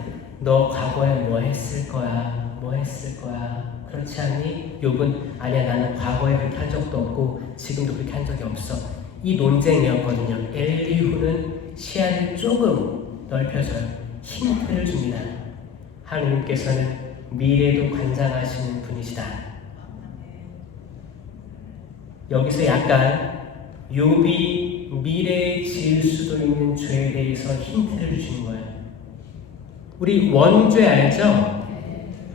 너 과거에 뭐 했을 거야? 뭐 했을 거야? 그렇지 않니? 욥은 아니야, 나는 과거에 그렇게 한 적도 없고 지금도 그렇게 한 적이 없어. 이 논쟁이었거든요. 엘리후는 시야를 조금 넓혀줘요. 힌트를 줍니다. 하느님께서는 미래도 관장하시는 분이시다. 여기서 약간 욥이 미래에 지을 수도 있는 죄에 대해서 힌트를 주시는 거예요. 우리 원죄 알죠?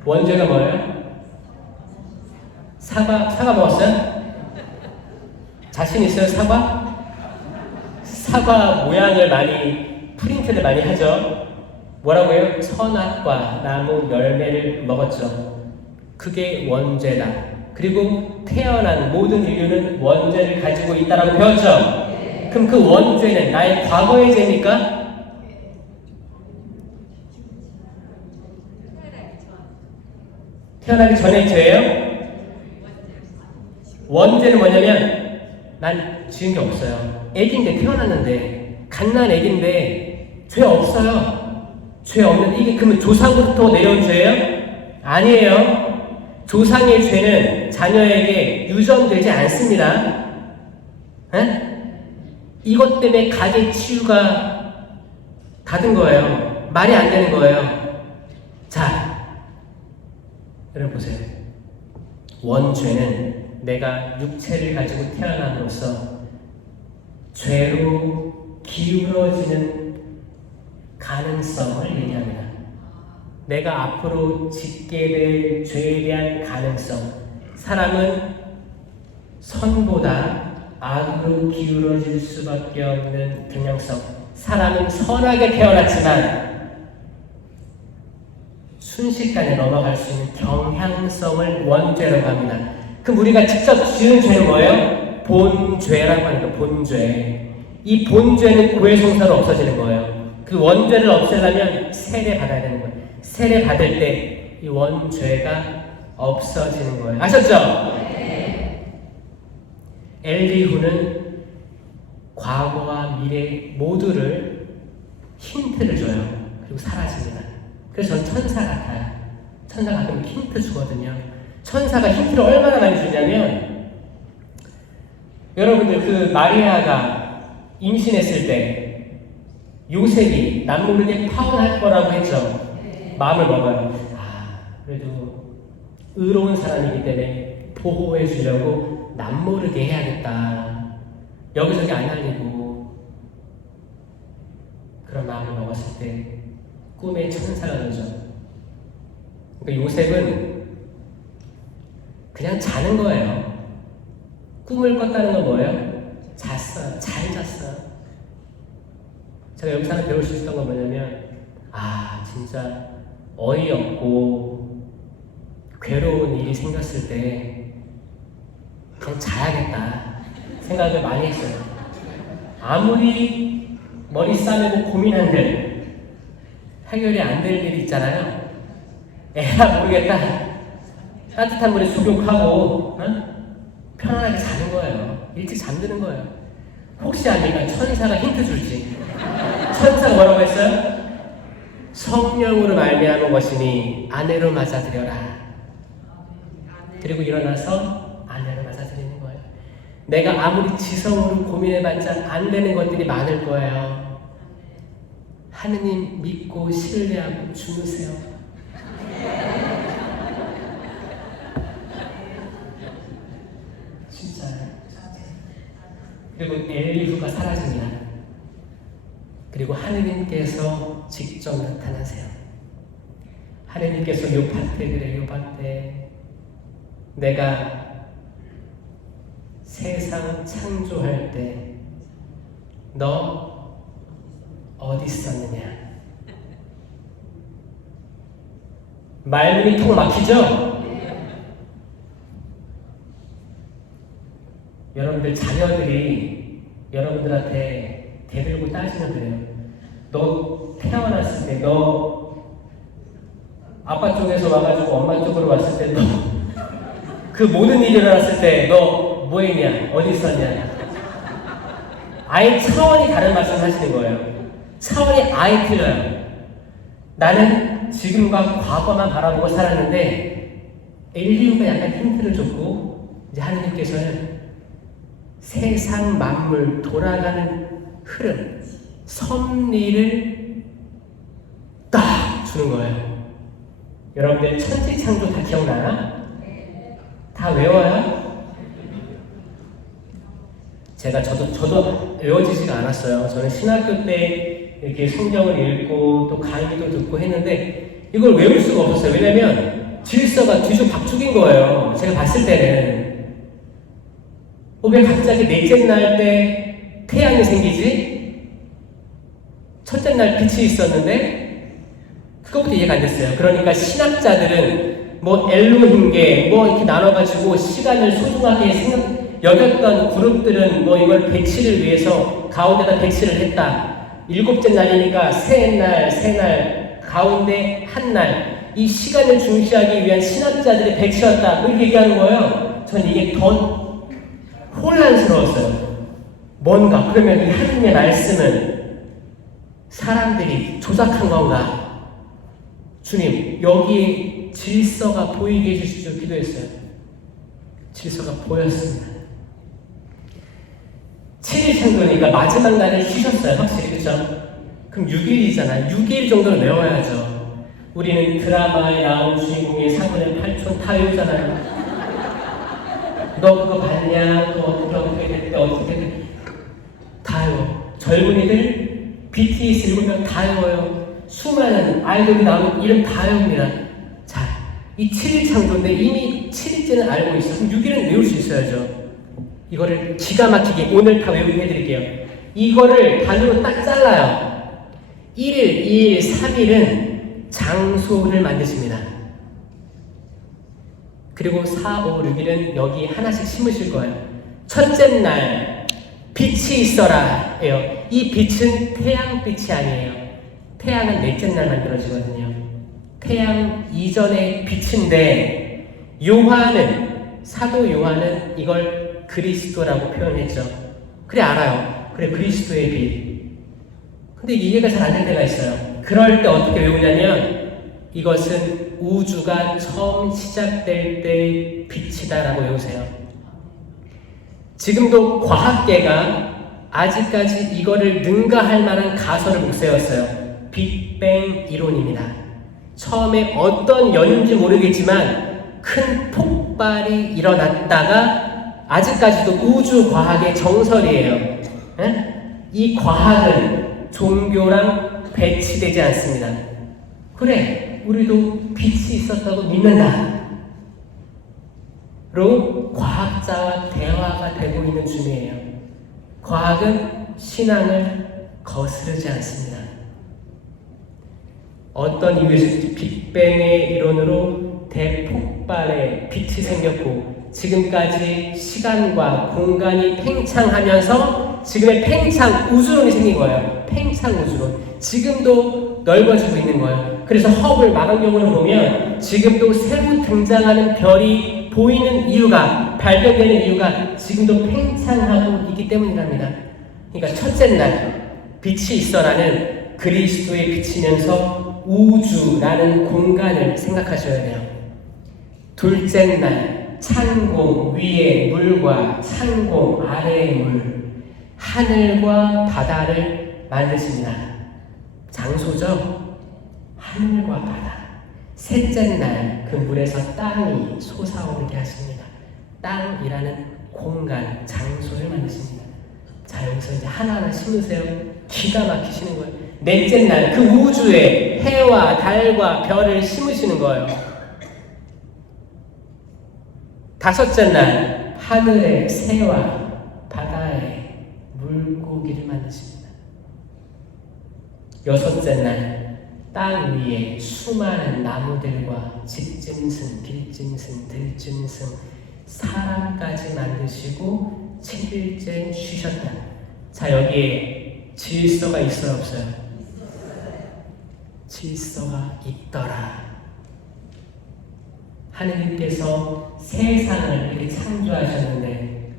원죄가 뭐예요? 사과 먹었어요? 자신 있어요, 사과? 사과 모양을 프린트를 많이 하죠? 뭐라고요? 선악과 나무 열매를 먹었죠. 그게 원죄다. 그리고 태어난 모든 인류는 원죄를 가지고 있다라고 배웠죠? 그럼 그 원죄는 나의 과거의 죄입니까? 태어나기 전의 죄예요? 원죄는 뭐냐면 난 지은 게 없어요. 애기인데 태어났는데 갓난 애기인데 죄 없어요. 죄 없는데 이게 그러면 조상으로부터 내려온 죄예요? 아니에요. 조상의 죄는 자녀에게 유전되지 않습니다. 에? 이것 때문에 가게 치유가 닫은 거예요. 말이 안 되는 거예요. 자, 여러분 보세요. 원죄는 내가 육체를 가지고 태어남으로써 죄로 기울어지는 가능성을 얘기합니다. 내가 앞으로 짓게 될 죄에 대한 가능성. 사람은 선보다 악으로 기울어질 수밖에 없는 경향성. 사람은 선하게 태어났지만 순식간에 넘어갈 수 있는 경향성을 원죄라고 합니다. 그럼 우리가 직접 지은 죄는 뭐예요? 본죄라고 하는 거예요. 본죄. 이 본죄는 고해성사로 없어지는 거예요. 그 원죄를 없애려면 세례 받아야 되는 거예요. 세례 받을 때 이 원죄가 없어지는 거예요. 아셨죠? 네. 엘리후는 과거와 미래 모두를 힌트를 줘요. 그리고 사라집니다. 그래서 저는 천사 같아요. 천사가 가끔 힌트 주거든요. 천사가 힌트를 얼마나 많이 주냐면 여러분들 그 마리아가 임신했을 때 요셉이 남모르게 파혼할 거라고 했죠. 마음을 먹어요. 그래도 의로운 사람이기 때문에 보호해 주려고 남모르게 해야겠다. 여기저기 안 알리고 그런 마음을 먹었을 때 꿈에 천사가 오죠. 그러니까 요셉은 그냥 자는 거예요. 꿈을 꿨다는 건 뭐예요? 잤어요. 잘 잤어요. 제가 여기서 하나 배울 수 있었던 건 뭐냐면 진짜 어이없고 괴로운 일이 생겼을 때 그냥 자야겠다 생각을 많이 했어요. 아무리 머리 싸매고 고민한들 해결이 안 될 일이 있잖아요. 에라 모르겠다. 따뜻한 물에 수욕하고 편안하게 자는 거예요. 일찍 잠드는 거예요. 혹시 아니면 천사가 힌트 줄지. 천사가 뭐라고 했어요? 성령으로 말미암은 것이니 아내로 맞아들여라. 그리고 일어나서 아내로 맞아들이는 거예요. 내가 아무리 지성으로 고민해봤자 안 되는 것들이 많을 거예요. 하느님 믿고 신뢰하고 주무세요. 그리고 엘리후가 사라집니다. 그리고 하느님께서 직접 나타나세요. 하느님께서 요파때 그래, 요파때 내가 세상 창조할 때 너 어디 있었느냐? 말문이 턱 막히죠? 여러분들 자녀들이 여러분들한테 대들고 따지면 그래요. 너 태어났을 때 너 아빠 쪽에서 와가지고 엄마 쪽으로 왔을 때 너 그 모든 일이 일어났을 때 너 뭐 했냐? 어디 있었냐? 아예 차원이 다른 말씀을 하시는 거예요. 차원이 아예 틀려요. 나는 지금과 과거만 바라보고 살았는데 엘리후가 약간 힌트를 줬고 이제 하느님께서는 세상 만물 돌아가는 흐름, 섭리를 딱 주는 거예요. 여러분들 천지창조 다 기억나요? 다 외워요? 저도 외워지지가 않았어요. 저는 신학교 때 이렇게 성경을 읽고 또 강의도 듣고 했는데 이걸 외울 수가 없었어요. 왜냐면 질서가 뒤죽박죽인 거예요. 제가 봤을 때는. 왜 갑자기 넷째 날 때 태양이 생기지? 첫째 날 빛이 있었는데 그것부터 이해가 안 됐어요. 그러니까 신학자들은 뭐 엘로힘계 뭐 이렇게 나눠가지고 시간을 소중하게 여겼던 그룹들은 뭐 이걸 배치를 위해서 가운데다 배치를 했다. 일곱째 날이니까 세 날, 가운데 한 날. 이 시간을 중시하기 위한 신학자들의 배치였다. 그렇게 얘기하는 거예요. 전 이게 더 혼란스러웠어요. 뭔가 그러면 이 하나님의 말씀은 사람들이 조작한 건가? 주님, 여기에 질서가 보이게 해주시죠. 기도했어요. 질서가 보였습니다. 7일 창조니까 마지막 날을 쉬셨어요. 확실히. 그렇죠? 그럼 6일이잖아요. 6일 정도는 외워야죠. 우리는 드라마에 나오는 주인공의 4분의 8촌 다 외우잖아요. 너 그거 봤냐? 또 어떻게 됐대? 다 외워. 젊은이들 BTS 7명 다 외워요. 수많은 아이돌이 나오는 이름 다 외웁니다. 자, 이 7일 창조인데 이미 7일째는 알고 있어. 그럼 6일은 외울 수 있어야죠. 이거를 기가 막히게 오늘 다 외우게 해드릴게요. 이거를 반으로 딱 잘라요. 1일, 2일, 3일은 장소를 만드십니다. 그리고 4, 5, 6일은 여기 하나씩 심으실 거예요. 첫째 날 빛이 있어라 예요. 이 빛은 태양빛이 아니에요. 태양은 넷째 날 만들어지거든요. 태양 이전의 빛인데 사도 요한은 이걸 그리스도라고 표현했죠. 그래 알아요. 그래 그리스도의 빛. 근데 이해가 잘 안 될 때가 있어요. 그럴 때 어떻게 외우냐면 이것은 우주가 처음 시작될 때의 빛이다라고 외우세요. 지금도 과학계가 아직까지 이거를 능가할 만한 가설을 못 세웠어요. 빅뱅 이론입니다. 처음에 어떤 연인지 모르겠지만 큰 폭발이 일어났다가 아직까지도 우주 과학의 정설이에요. 에? 이 과학은 종교랑 배치되지 않습니다. 그래, 우리도 빛이 있었다고 믿는다. 로 과학자와 대화가 되고 있는 중이에요. 과학은 신앙을 거스르지 않습니다. 어떤 이유에서 빅뱅의 이론으로 대폭발의 빛이 생겼고 지금까지 시간과 공간이 팽창하면서 지금의 팽창 우주론이 생긴 거예요. 팽창 우주론. 지금도 넓어지고 있는 거예요. 그래서 허블 망원경으로 보면 지금도 새로 등장하는 별이 보이는 이유가, 발견되는 이유가 지금도 팽창하고 있기 때문이랍니다. 그러니까 첫째 날 빛이 있어라는 그리스도의 빛이면서 우주라는 공간을 생각하셔야 돼요. 둘째 날 찬공 위의 물과 찬공 아래의 물, 하늘과 바다를 만드십니다. 장소죠? 하늘과 바다. 셋째 날 그 물에서 땅이 솟아오르게 하십니다. 땅이라는 공간, 장소를 만드십니다. 자, 여기서 이제 하나하나 심으세요. 기가 막히시는 거예요. 넷째 날 그 우주에 해와 달과 별을 심으시는 거예요. 다섯째 날 하늘의 새와 바다의 물고기를 만드십니다. 여섯째 날 땅 위에 수많은 나무들과 집짐승, 빌짐승, 들짐승, 사람까지 만드시고 7일째 쉬셨다. 자, 여기에 질서가 있어요, 없어요? 질서가 있더라. 하느님께서 세상을 이렇게 창조하셨는데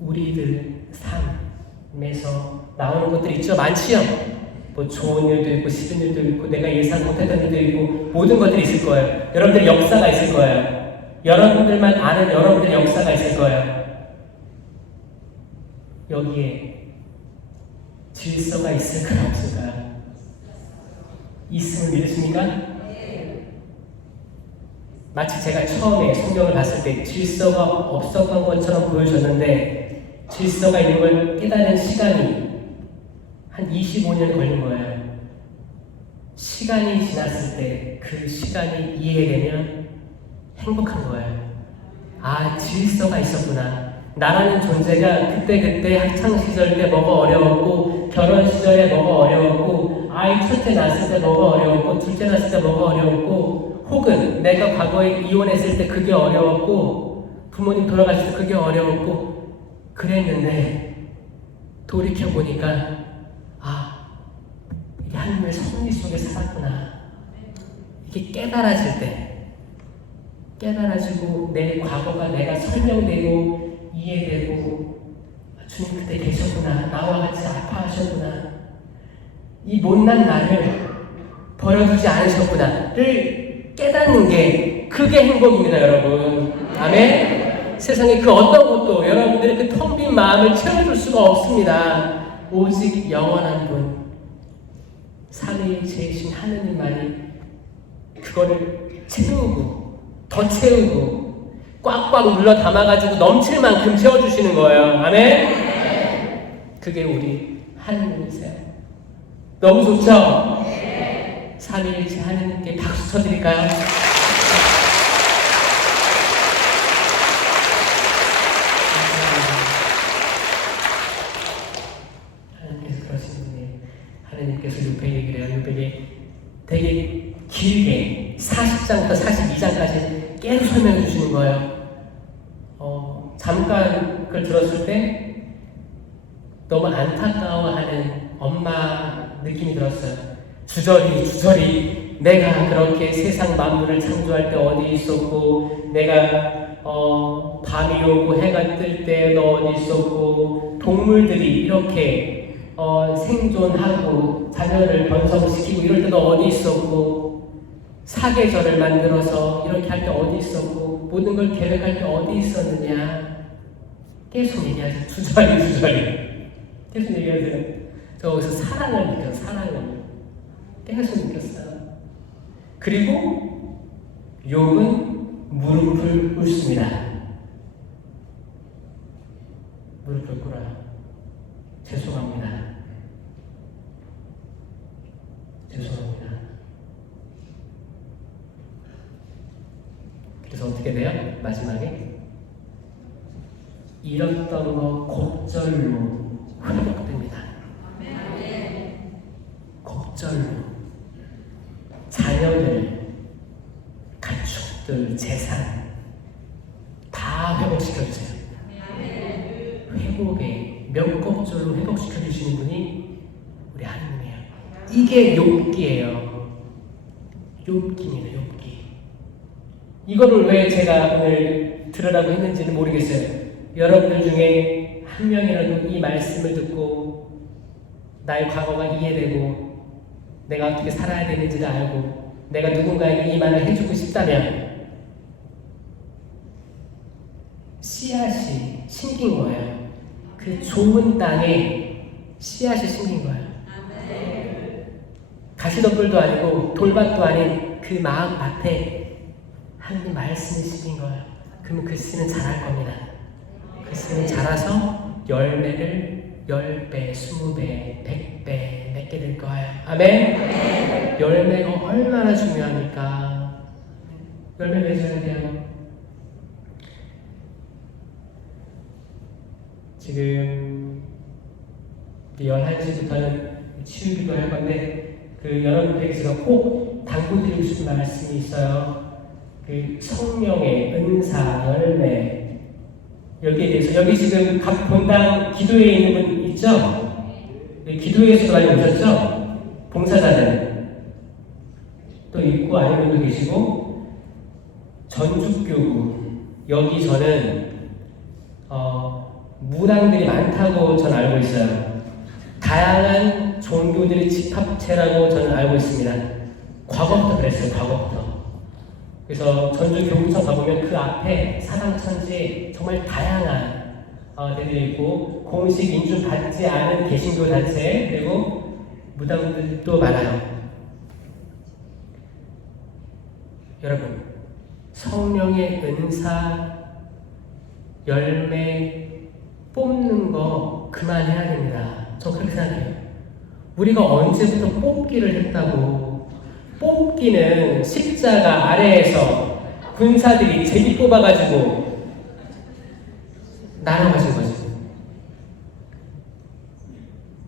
우리들 삶에서 나오는 것들이 있죠. 많지요. 뭐 좋은 일도 있고 싫은 일도 있고 내가 예상 못했던 일도 있고 모든 것들이 있을 거예요. 여러분들 역사가 있을 거예요. 여러분들만 아는 여러분들의 역사가 있을 거예요. 여기에 질서가 있을까요? 없을까요? 있음을 믿으십니까? 마치 제가 처음에 성경을 봤을 때 질서가 없었던 것처럼 보여졌는데 질서가 있는 걸 깨달은 시간이 한 25년 걸린 거예요. 시간이 지났을 때 그 시간이 이해되면 행복한 거예요. 아, 질서가 있었구나. 나라는 존재가 그때 학창시절 때 뭐가 어려웠고 결혼 시절에 뭐가 어려웠고 아이 첫째 낳았을 때 뭐가 어려웠고 둘째 낳았을 때 뭐가 어려웠고 혹은 내가 과거에 이혼했을 때 그게 어려웠고 부모님 돌아가실 때 그게 어려웠고 그랬는데 돌이켜보니까 아, 이게 하나님의 섭리 속에 살았구나. 이게 깨달아질 때 깨달아지고 내 과거가 내가 설명되고 이해되고 주님 그때 계셨구나. 나와 같이 아파하셨구나. 이 못난 나를 버려두지 않으셨구나를 깨닫는 게 그게 행복입니다, 여러분. 아멘? 세상에 그 어떤 것도 여러분들의 그 텅 빈 마음을 채워줄 수가 없습니다. 오직 영원한 분, 삼위일체이신 하느님만이 그거를 채우고 더 채우고 꽉꽉 눌러 담아가지고 넘칠 만큼 채워주시는 거예요. 아멘? 그게 우리 하느님이세요. 너무 좋죠? 삼위일체 하느님께 박수 쳐드릴까요? 하나님께서 그러신 분이에요. 하나님께서 요배 얘기를 해요. 요배에 되게 길게 40장부터 42장까지 계속 설명해 주시는 거예요. 잠깐 그걸 들었을 때 너무 안타까워하는 엄마 느낌이 들었어요. 주저리 내가 그렇게 세상 만물을 창조할 때 어디 있었고 내가 밤이 오고 해가 뜰 때 너 어디 있었고 동물들이 이렇게 생존하고 자녀를 번성시키고 이럴 때도 어디 있었고 사계절을 만들어서 이렇게 할 때 어디 있었고 모든 걸 계획할 때 어디 있었느냐 계속 얘기하세요. 주저리 계속 얘기하세요. 저 거기서 사랑을 느껴요. 사랑을 계속 느꼈어요. 그리고 욥은 무릎을 꿇습니다. 무릎을 꿇어요. 죄송합니다. 그래서 어떻게 돼요? 마지막에 잃었던 거 곡절로 회복됩니다. 곡절로 자녀들, 가축들, 재산 다 회복시켜주세요. 회복에 몇 곡절로 회복시켜주시는 분이 우리 하나님이에요. 이게 욥기예요. 욥기입니다. 욥기. 이거를 왜 제가 오늘 들으라고 했는지는 모르겠어요. 여러분들 중에 한 명이라도 이 말씀을 듣고 나의 과거가 이해되고 내가 어떻게 살아야 되는지를 알고 내가 누군가에게 이 말을 해주고 싶다면 씨앗이 심긴 거예요. 그 좋은 땅에 씨앗이 심긴 거예요. 가시덤불도 아니고 돌밭도 아닌 그 마음밭에 하나님 말씀이 심긴 거예요. 그러면 그 씨는 자랄 겁니다. 했으면 자라서 열매를 10배, 20배, 100배 맺게 될 거예요. 아멘? 열매가 얼마나 중요합니까? 열매 맺어야 돼요. 지금 11시부터는 치유기도 할 건데 여러분들에게서 꼭 당부드리고 싶은 말씀이 있어요. 성령의 은사, 열매 여기에 대해서 여기 지금 각 본당 기도에 있는 분 있죠? 기도회에서도 많이 오셨죠? 봉사자들 또 있고 아닌 분도 계시고 전축교구 여기 저는 무당들이 많다고 저는 알고 있어요. 다양한 종교들의 집합체라고 저는 알고 있습니다. 과거부터 그랬어요. 과거부터. 그래서 전주 교구청 가보면 그 앞에 사방천지 정말 다양한 데들이 있고 공식 인준 받지 않은 개신교 단체 그리고 무당들도 많아요. 여러분 성령의 은사 열매 뽑는 거 그만해야 됩니다. 저 그렇게 생각해요. 우리가 언제부터 뽑기를 했다고. 뽑기는 십자가 아래에서 군사들이 제비 뽑아가지고 날아가신 거지.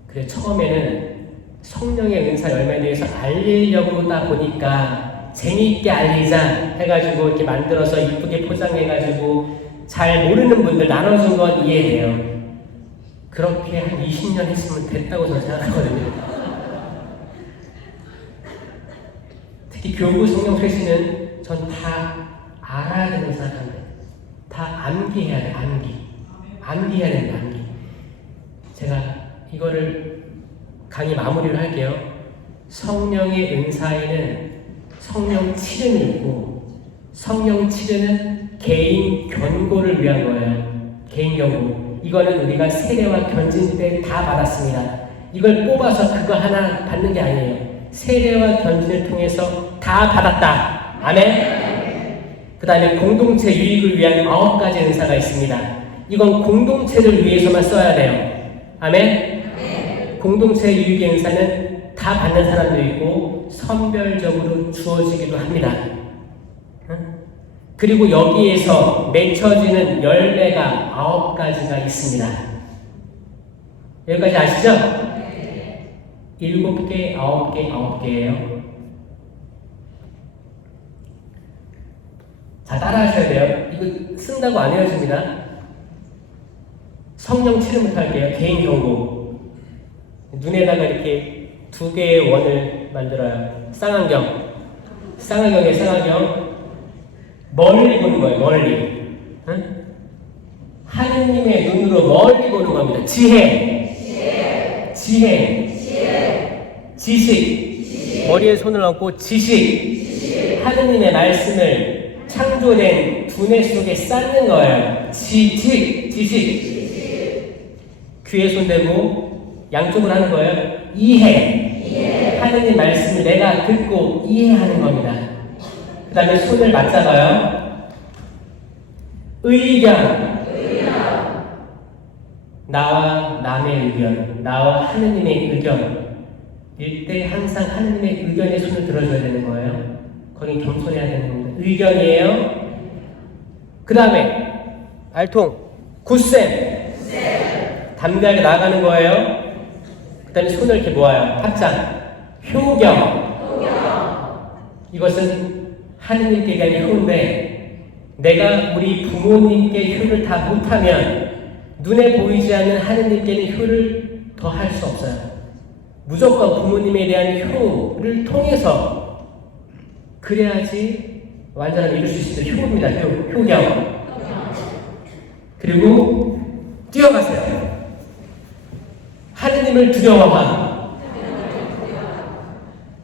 그래 처음에는 성령의 은사 열매에 대해서 알리려고 다 보니까 재미있게 알리자 해가지고 이렇게 만들어서 이쁘게 포장해가지고 잘 모르는 분들 나눠준 건 이해돼요. 그렇게 한 20년 했으면 됐다고 저는 생각하거든요. 특히 교구 성령 회시는 전 다 알아야 된다고 생각합니다. 다 암기해야 돼, 암기해야 된다, 암기. 제가 이거를 강의 마무리를 할게요. 성령의 은사에는 성령 치료는 있고 성령 치료는 개인 견고를 위한 거예요. 개인 견고. 이거는 우리가 세례와 견진 때 다 받았습니다. 이걸 뽑아서 그거 하나 받는 게 아니에요. 세례와 견진을 통해서 다 받았다. 아멘? 그 다음에 공동체 유익을 위한 9가지 은사가 있습니다. 이건 공동체를 위해서만 써야 돼요. 아멘? 공동체 유익의 은사는 다 받는 사람도 있고 선별적으로 주어지기도 합니다. 그리고 여기에서 맺혀지는 열매가 9가지가 있습니다. 여기까지 아시죠? 7개, 9개, 9개예요. 자, 따라 하셔야 돼요. 이거 쓴다고 안 헤어집니다. 성령 치료부터 할게요. 개인 경고. 눈에다가 이렇게 2개의 원을 만들어요. 쌍안경. 쌍안경에 쌍안경. 멀리 보는 거예요. 멀리. 응? 하느님의 눈으로 멀리 보는 겁니다. 지혜. 지식. 머리에 손을 얹고 지식. 하느님의 말씀을 창조된 두뇌 속에 쌓는 거예요. 지식. 귀에 손 대고 양쪽으로 하는 거예요. 이해. 하느님 말씀을 내가 듣고 이해하는 겁니다. 그 다음에 손을 맞잡아요. 의견. 나와 남의 의견, 나와 하느님의 의견. 일때 항상 하느님의 의견에 손을 들어줘야 되는 거예요. 거긴 겸손해야 되는 겁니다. 의견이에요. 그 다음에 알통, 굳셈. 담대하게 나아가는 거예요. 그 다음에 손을 이렇게 모아요. 합장, 효경. 이것은 하느님께 대한 효인데 내가 우리 부모님께 효를 다 못하면 눈에 보이지 않는 하느님께는 효를 더 할 수 없어요. 무조건 부모님에 대한 효를 통해서 그래야지 완전하게 이룰 수 있어요. 효입니다. 효경. 그리고 뛰어가세요. 하느님을 두려워함.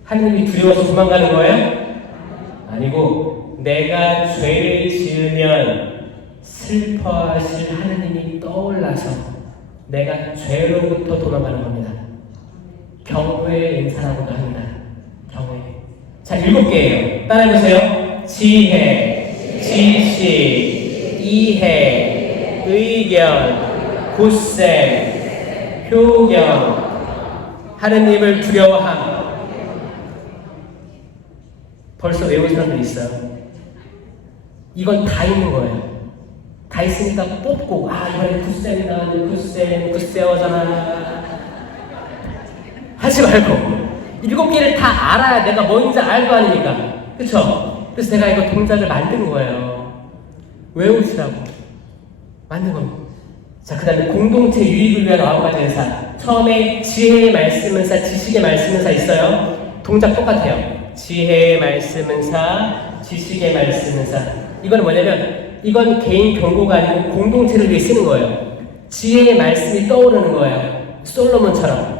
하느님이 두려워서 도망가는 거예요? 아니고 내가 죄를 지으면 슬퍼하실 하느님이 떠올라서 내가 죄로부터 도망가는 겁니다. 경외의 인사라고도 합니다. 경외. 자, 7개예요. 따라해보세요. 지혜, 지식, 이해, 의견, 굳셈, 효경, 하느님을 두려워함. 벌써 외운 사람들이 있어요. 이건 다 있는 거예요. 다 있으니까 뽑고, 이번에 굳셈 나왔네, 굳세어잖아. 하지 말고 7개를 다 알아야 내가 뭔지 알고 아닙니까? 그쵸? 그래서 내가 이거 동작을 만든 거예요. 외우시라고 만든 겁니다. 자, 그 다음에 공동체 유익을 위한 9가지 은사. 처음에 지혜의 말씀 은사, 지식의 말씀 은사 있어요. 동작 똑같아요. 지혜의 말씀 은사, 지식의 말씀 은사. 이건 뭐냐면 이건 개인 경고가 아니고 공동체를 위해 쓰는 거예요. 지혜의 말씀이 떠오르는 거예요. 솔로몬처럼.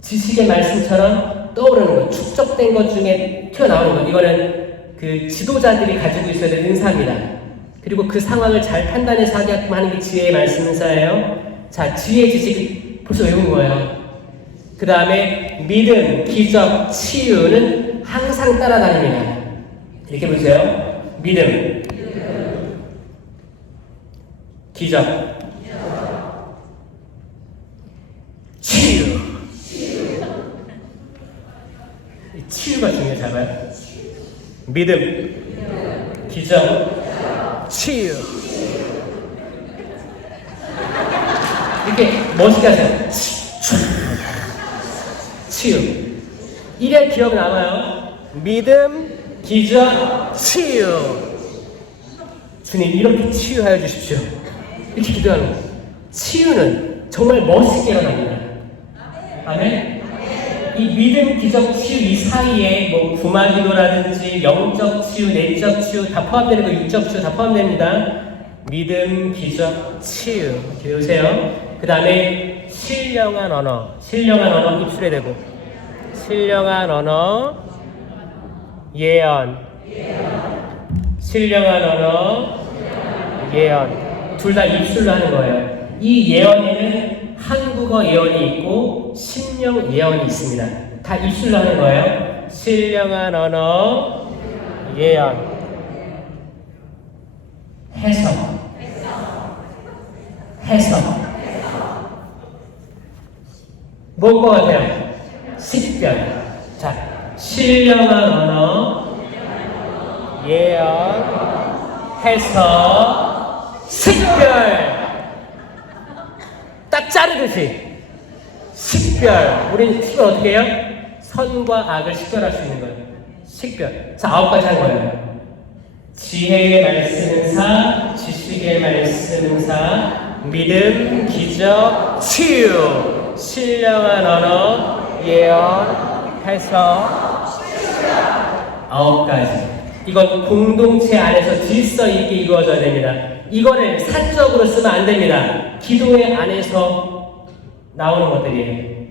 지식의 말씀처럼 떠오르는 거, 축적된 것 중에 튀어나오는 거. 이거는 그 지도자들이 가지고 있어야 되는 은사입니다. 그리고 그 상황을 잘 판단해서 하게끔 하는 게 지혜의 말씀 은사예요. 자, 지혜, 지식 벌써 외운 거예요. 그 다음에 믿음, 기적, 치유는 항상 따라다닙니다. 이렇게 보세요. 믿음, 기적, 치유. 치유가 중요해요. 잘 봐요. 믿음, 기적, 치유. 이렇게 멋있게 하세요. 치유. 이래 기억 남아요. 믿음, 기적, 치유. 주님 이렇게 치유하여 주십시오. 이렇게 기도하는 거예요. 치유는 정말 멋있게 일어납니다. 아멘. 이 믿음, 기적, 치유 이 사이에 뭐 구마기도라든지 영적 치유, 내적 치유 다 포함되는 거, 육적 치유 다 포함됩니다. 믿음, 기적, 치유. 이렇게 외우세요. 그 다음에 신령한 언어. 신령한 언어 입술에 대고. 신령한 언어, 예언. 신령한 언어, 예언. 둘 다 입술로 하는 거예요. 이 예언에는 한국어 예언이 있고 신령 예언이 있습니다. 다 입술로 하는 거예요. 신령한 언어, 예언. 해석. 뭔 것 같아요? 식별. 자, 신령한 언어, 예언, 해석, 식별. 딱 자르듯이 식별. 우리는 식별 어떻게 해요? 선과 악을 식별할 수 있는 거예요. 식별. 자, 9가지 한 거예요. 지혜의 말씀 은사, 지식의 말씀 은사, 믿음, 기적, 치유, 신령한 언어, 예언, 해석. 9가지. 이건 공동체 안에서 질서 있게 이루어져야 됩니다. 이거를 사적으로 쓰면 안 됩니다. 기도회 안에서 나오는 것들이에요.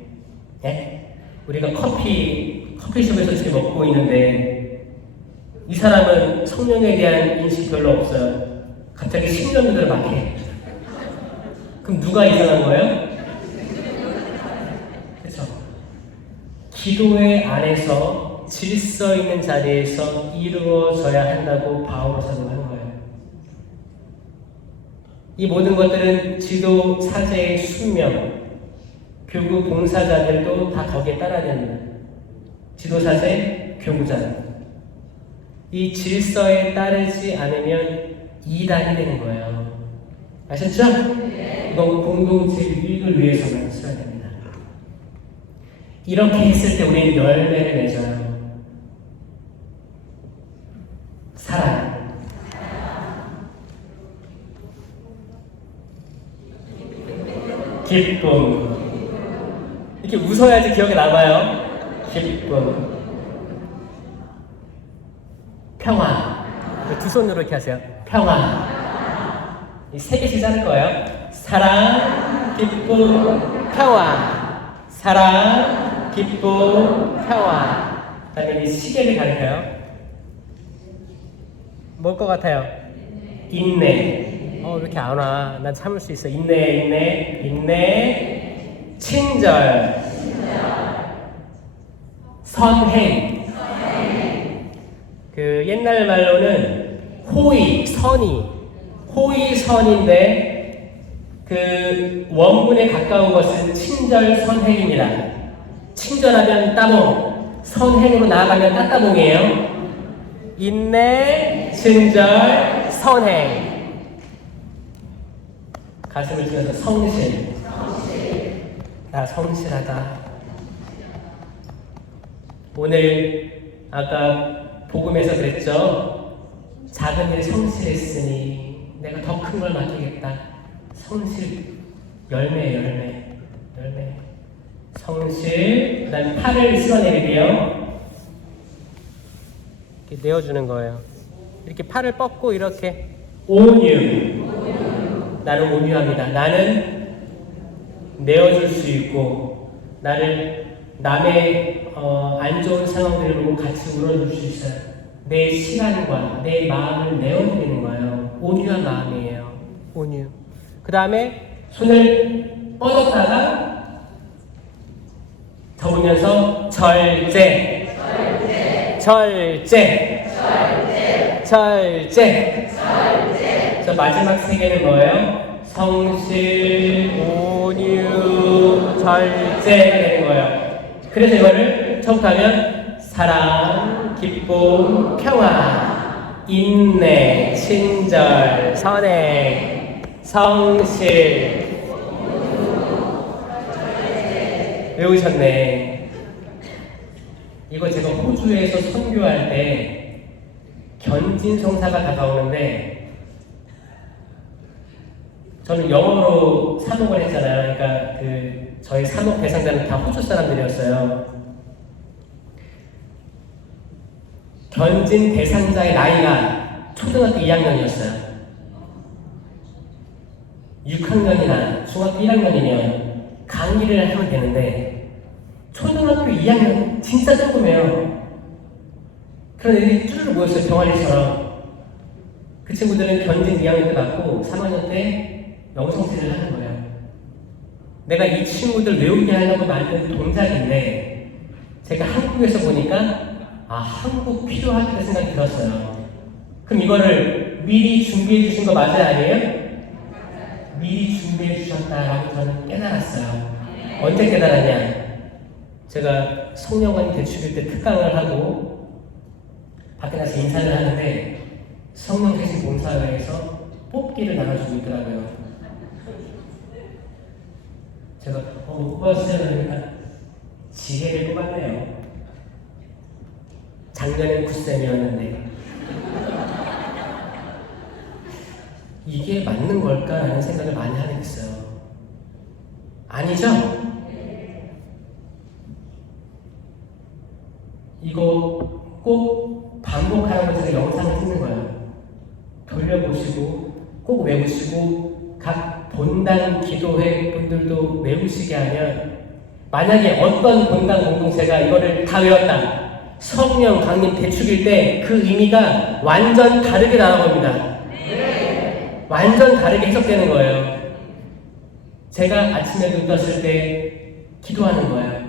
네? 우리가 커피숍에서 지금 먹고 있는데 이 사람은 성령에 대한 인식이 별로 없어요. 갑자기 신령들을 막 해. 그럼 누가 이상한 거예요? 그렇죠? 기도회 안에서 질서 있는 자리에서 이루어져야 한다고 바울은 설명하는 거예요. 이 모든 것들은 지도 사제의 순명, 교구 봉사자들도 다 거기에 따라야 됩니다. 지도 사제, 교구자들. 이 질서에 따르지 않으면 이단이 되는 거예요. 아셨죠? 이건 공동체 유익을 위해서만 써야 됩니다. 이렇게 했을 때 우리는 열매를 맺어요. 사랑. 기쁨. 이렇게 웃어야지 기억에 남아요. 기쁨. 평화. 두 손으로 이렇게 하세요. 평화. 이 3개씩 자를 거예요. 사랑, 기쁨, 평화. 사랑, 기쁨, 평화. 그 다음에 이 시계를 가르쳐요. 뭘 것 같아요? 인내. 왜 이렇게 안 와? 난 참을 수 있어. 인내. 친절. 선행. 그 옛날 말로는 호의, 선인데 그 원문에 가까운 것은 친절선행입니다. 친절하면 따봉, 선행으로 나아가면 따따봉이에요. 인내, 친절, 선행. 가슴을 치면서 성실. 나 성실하다. 오늘 아까 복음에서 그랬죠. 작은 일 성실했으니 내가 더 큰 걸 맡기겠다. 성실, 열매. 성실, 그 다음에 팔을 쓸어내리게요. 이렇게 내어주는 거예요. 이렇게 팔을 뻗고 이렇게 온유. 나는 온유합니다. 나는 내어줄 수 있고 나를 남의 안 좋은 상황들을 보고 같이 울어줄 수 있어요. 내 시간과 내 마음을 내어드리는 거예요. 온유한 마음이에요. 온유. 그 다음에 손을 뻗었다가 접으면서 절제. 저 마지막 세 개는 뭐예요? 성실, 온유, 절제가 되는 거예요. 그래서 이거를 처음부터 하면 사랑, 기쁨, 평화, 인내, 친절, 선행, 성실. 외우셨네. 이거 제가 호주에서 선교할 때 견진성사가 다가오는데 저는 영어로 사목을 했잖아요. 그러니까 저희 사목 대상자는 다 호주 사람들이었어요. 견진 대상자의 나이가 초등학교 2학년이었어요. 6학년이나 중학교 1학년이면 강의를 하면 되는데 초등학교 2학년 진짜 조금이에요. 그런 애들이 쭈르르 모였어요. 병아리처럼. 그 친구들은 견진 2학년 때 받고 3학년 때 영성실을 하는 거예요. 내가 이 친구들 외우게 하려고 만든 동작인데 제가 한국에서 보니까 한국 필요하겠다 생각이 들었어요. 그럼 이거를 미리 준비해 주신 거 맞아요? 아니에요? 미리 준비해 주셨다라고 저는 깨달았어요. 언제 깨달았냐? 제가 성령관 대축일 때 특강을 하고 밖에 나서 인사를 하는데 성령 대신 봉사회에서 뽑기를 나눠주고 있더라고요. 제가 뽑았어요. 그러니까 지혜를 뽑았네요. 작년엔 9쌤이었는데 이게 맞는 걸까라는 생각을 많이 하게 됐어요. 아니죠? 이거 꼭 반복하라고 제가 영상을 찍는 거예요. 돌려보시고 꼭 외우시고 각 본당 기도회 분들도 외우시게 하면 만약에 어떤 본당 공동체가 이거를 다 외웠다. 성령 강림 대축일 때 그 의미가 완전 다르게 나아갑니다. 완전 다르게 해석되는 거예요. 제가 아침에 눈 떴을 때 기도하는 거예요.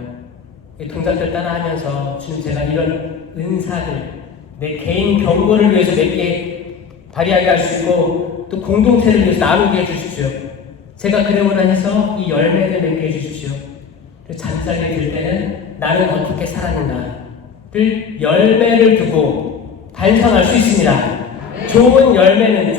이 동작들 따라하면서 주님 제가 이런 은사들 내 개인 경고를 위해서 몇 개 발휘하게 할 수 있고 또 공동체를 위해서 나누게 해주십시오. 제가 그래오라 해서 이 열매를 맺게 해주십시오. 잠자리에 들 때는 나는 어떻게 살았는가를 열매를 두고 반성할 수 있습니다. 좋은 열매는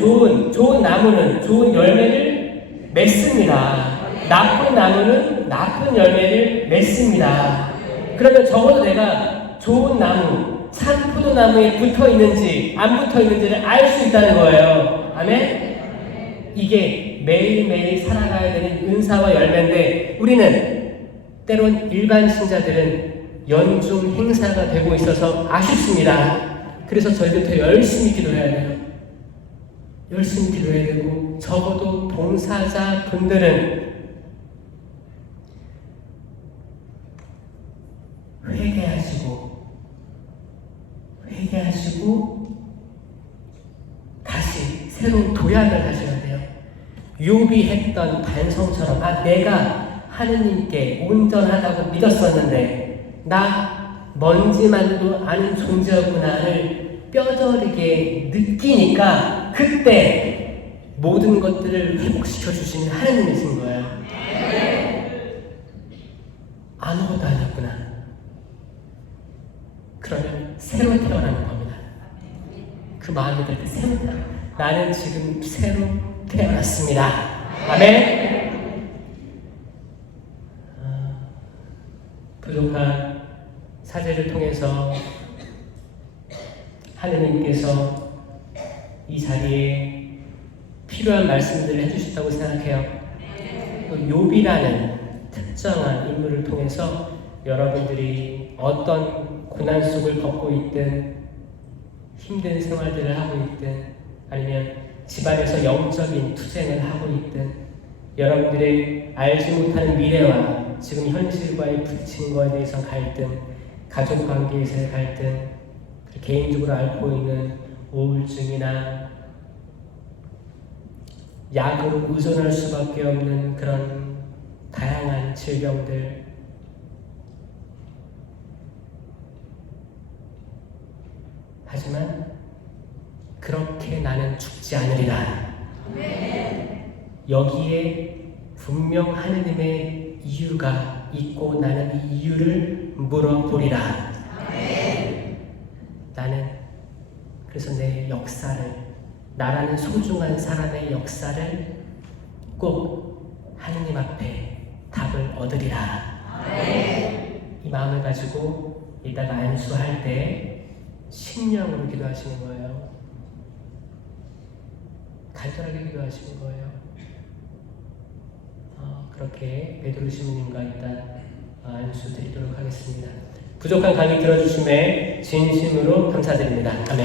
좋은 나무는 좋은 열매를 맺습니다. 나쁜 나무는 나쁜 열매를 맺습니다. 그러면 적어도 내가 좋은 나무, 참 포도나무에 붙어 있는지 안 붙어 있는지를 알 수 있다는 거예요. 아멘? 이게 매일매일 살아가야 되는 은사와 열매인데 우리는 때론 일반 신자들은 연중 행사가 되고 있어서 아쉽습니다. 그래서 저희들 더 열심히 기도해야 돼요. 열심히 기도해야 되고 적어도 봉사자 분들은 회개하시고 다시 새로운 도약을 하셔야 돼요. 욥이 했던 반성처럼 내가 하느님께 온전하다고 믿었었는데 나 먼지만도 아는 존재구나를 뼈저리게 느끼니까 그때 모든 것들을 회복시켜 주시는 하나님이신 거예요. 아무것도 아니었구나. 그러면 새로 태어나는 겁니다. 그 마음이 들 때 새로 나는 지금 새로 태어났습니다. 아멘. 부족한 사제를 통해서 하느님께서 이 자리에 필요한 말씀들을 해주셨다고 생각해요. 또 욥이라는 특정한 인물을 통해서 여러분들이 어떤 고난 속을 겪고 있든 힘든 생활들을 하고 있든 아니면 집안에서 영적인 투쟁을 하고 있든 여러분들의 알지 못하는 미래와 지금 현실과의 부딪히는 것에 대해서 갈등, 가족 관계에서의 갈등, 개인적으로 앓고 있는 우울증이나 약으로 의존할 수밖에 없는 그런 다양한 질병들, 하지만 그렇게 나는 죽지 않으리라. 여기에 분명 하느님의 이유가 있고 나는 이 이유를 물어보리라. 나는 그래서 내 역사를, 나라는 소중한 사람의 역사를 꼭 하느님 앞에 답을 얻으리라. 이 마음을 가지고 이따가 안수할 때 심령으로 기도하시는 거예요. 간절하게 기도하시는 거예요. 그렇게 베드로 신부님과 일단 안수 드리도록 하겠습니다. 부족한 강의 들어주심에 진심으로 감사드립니다. 아멘.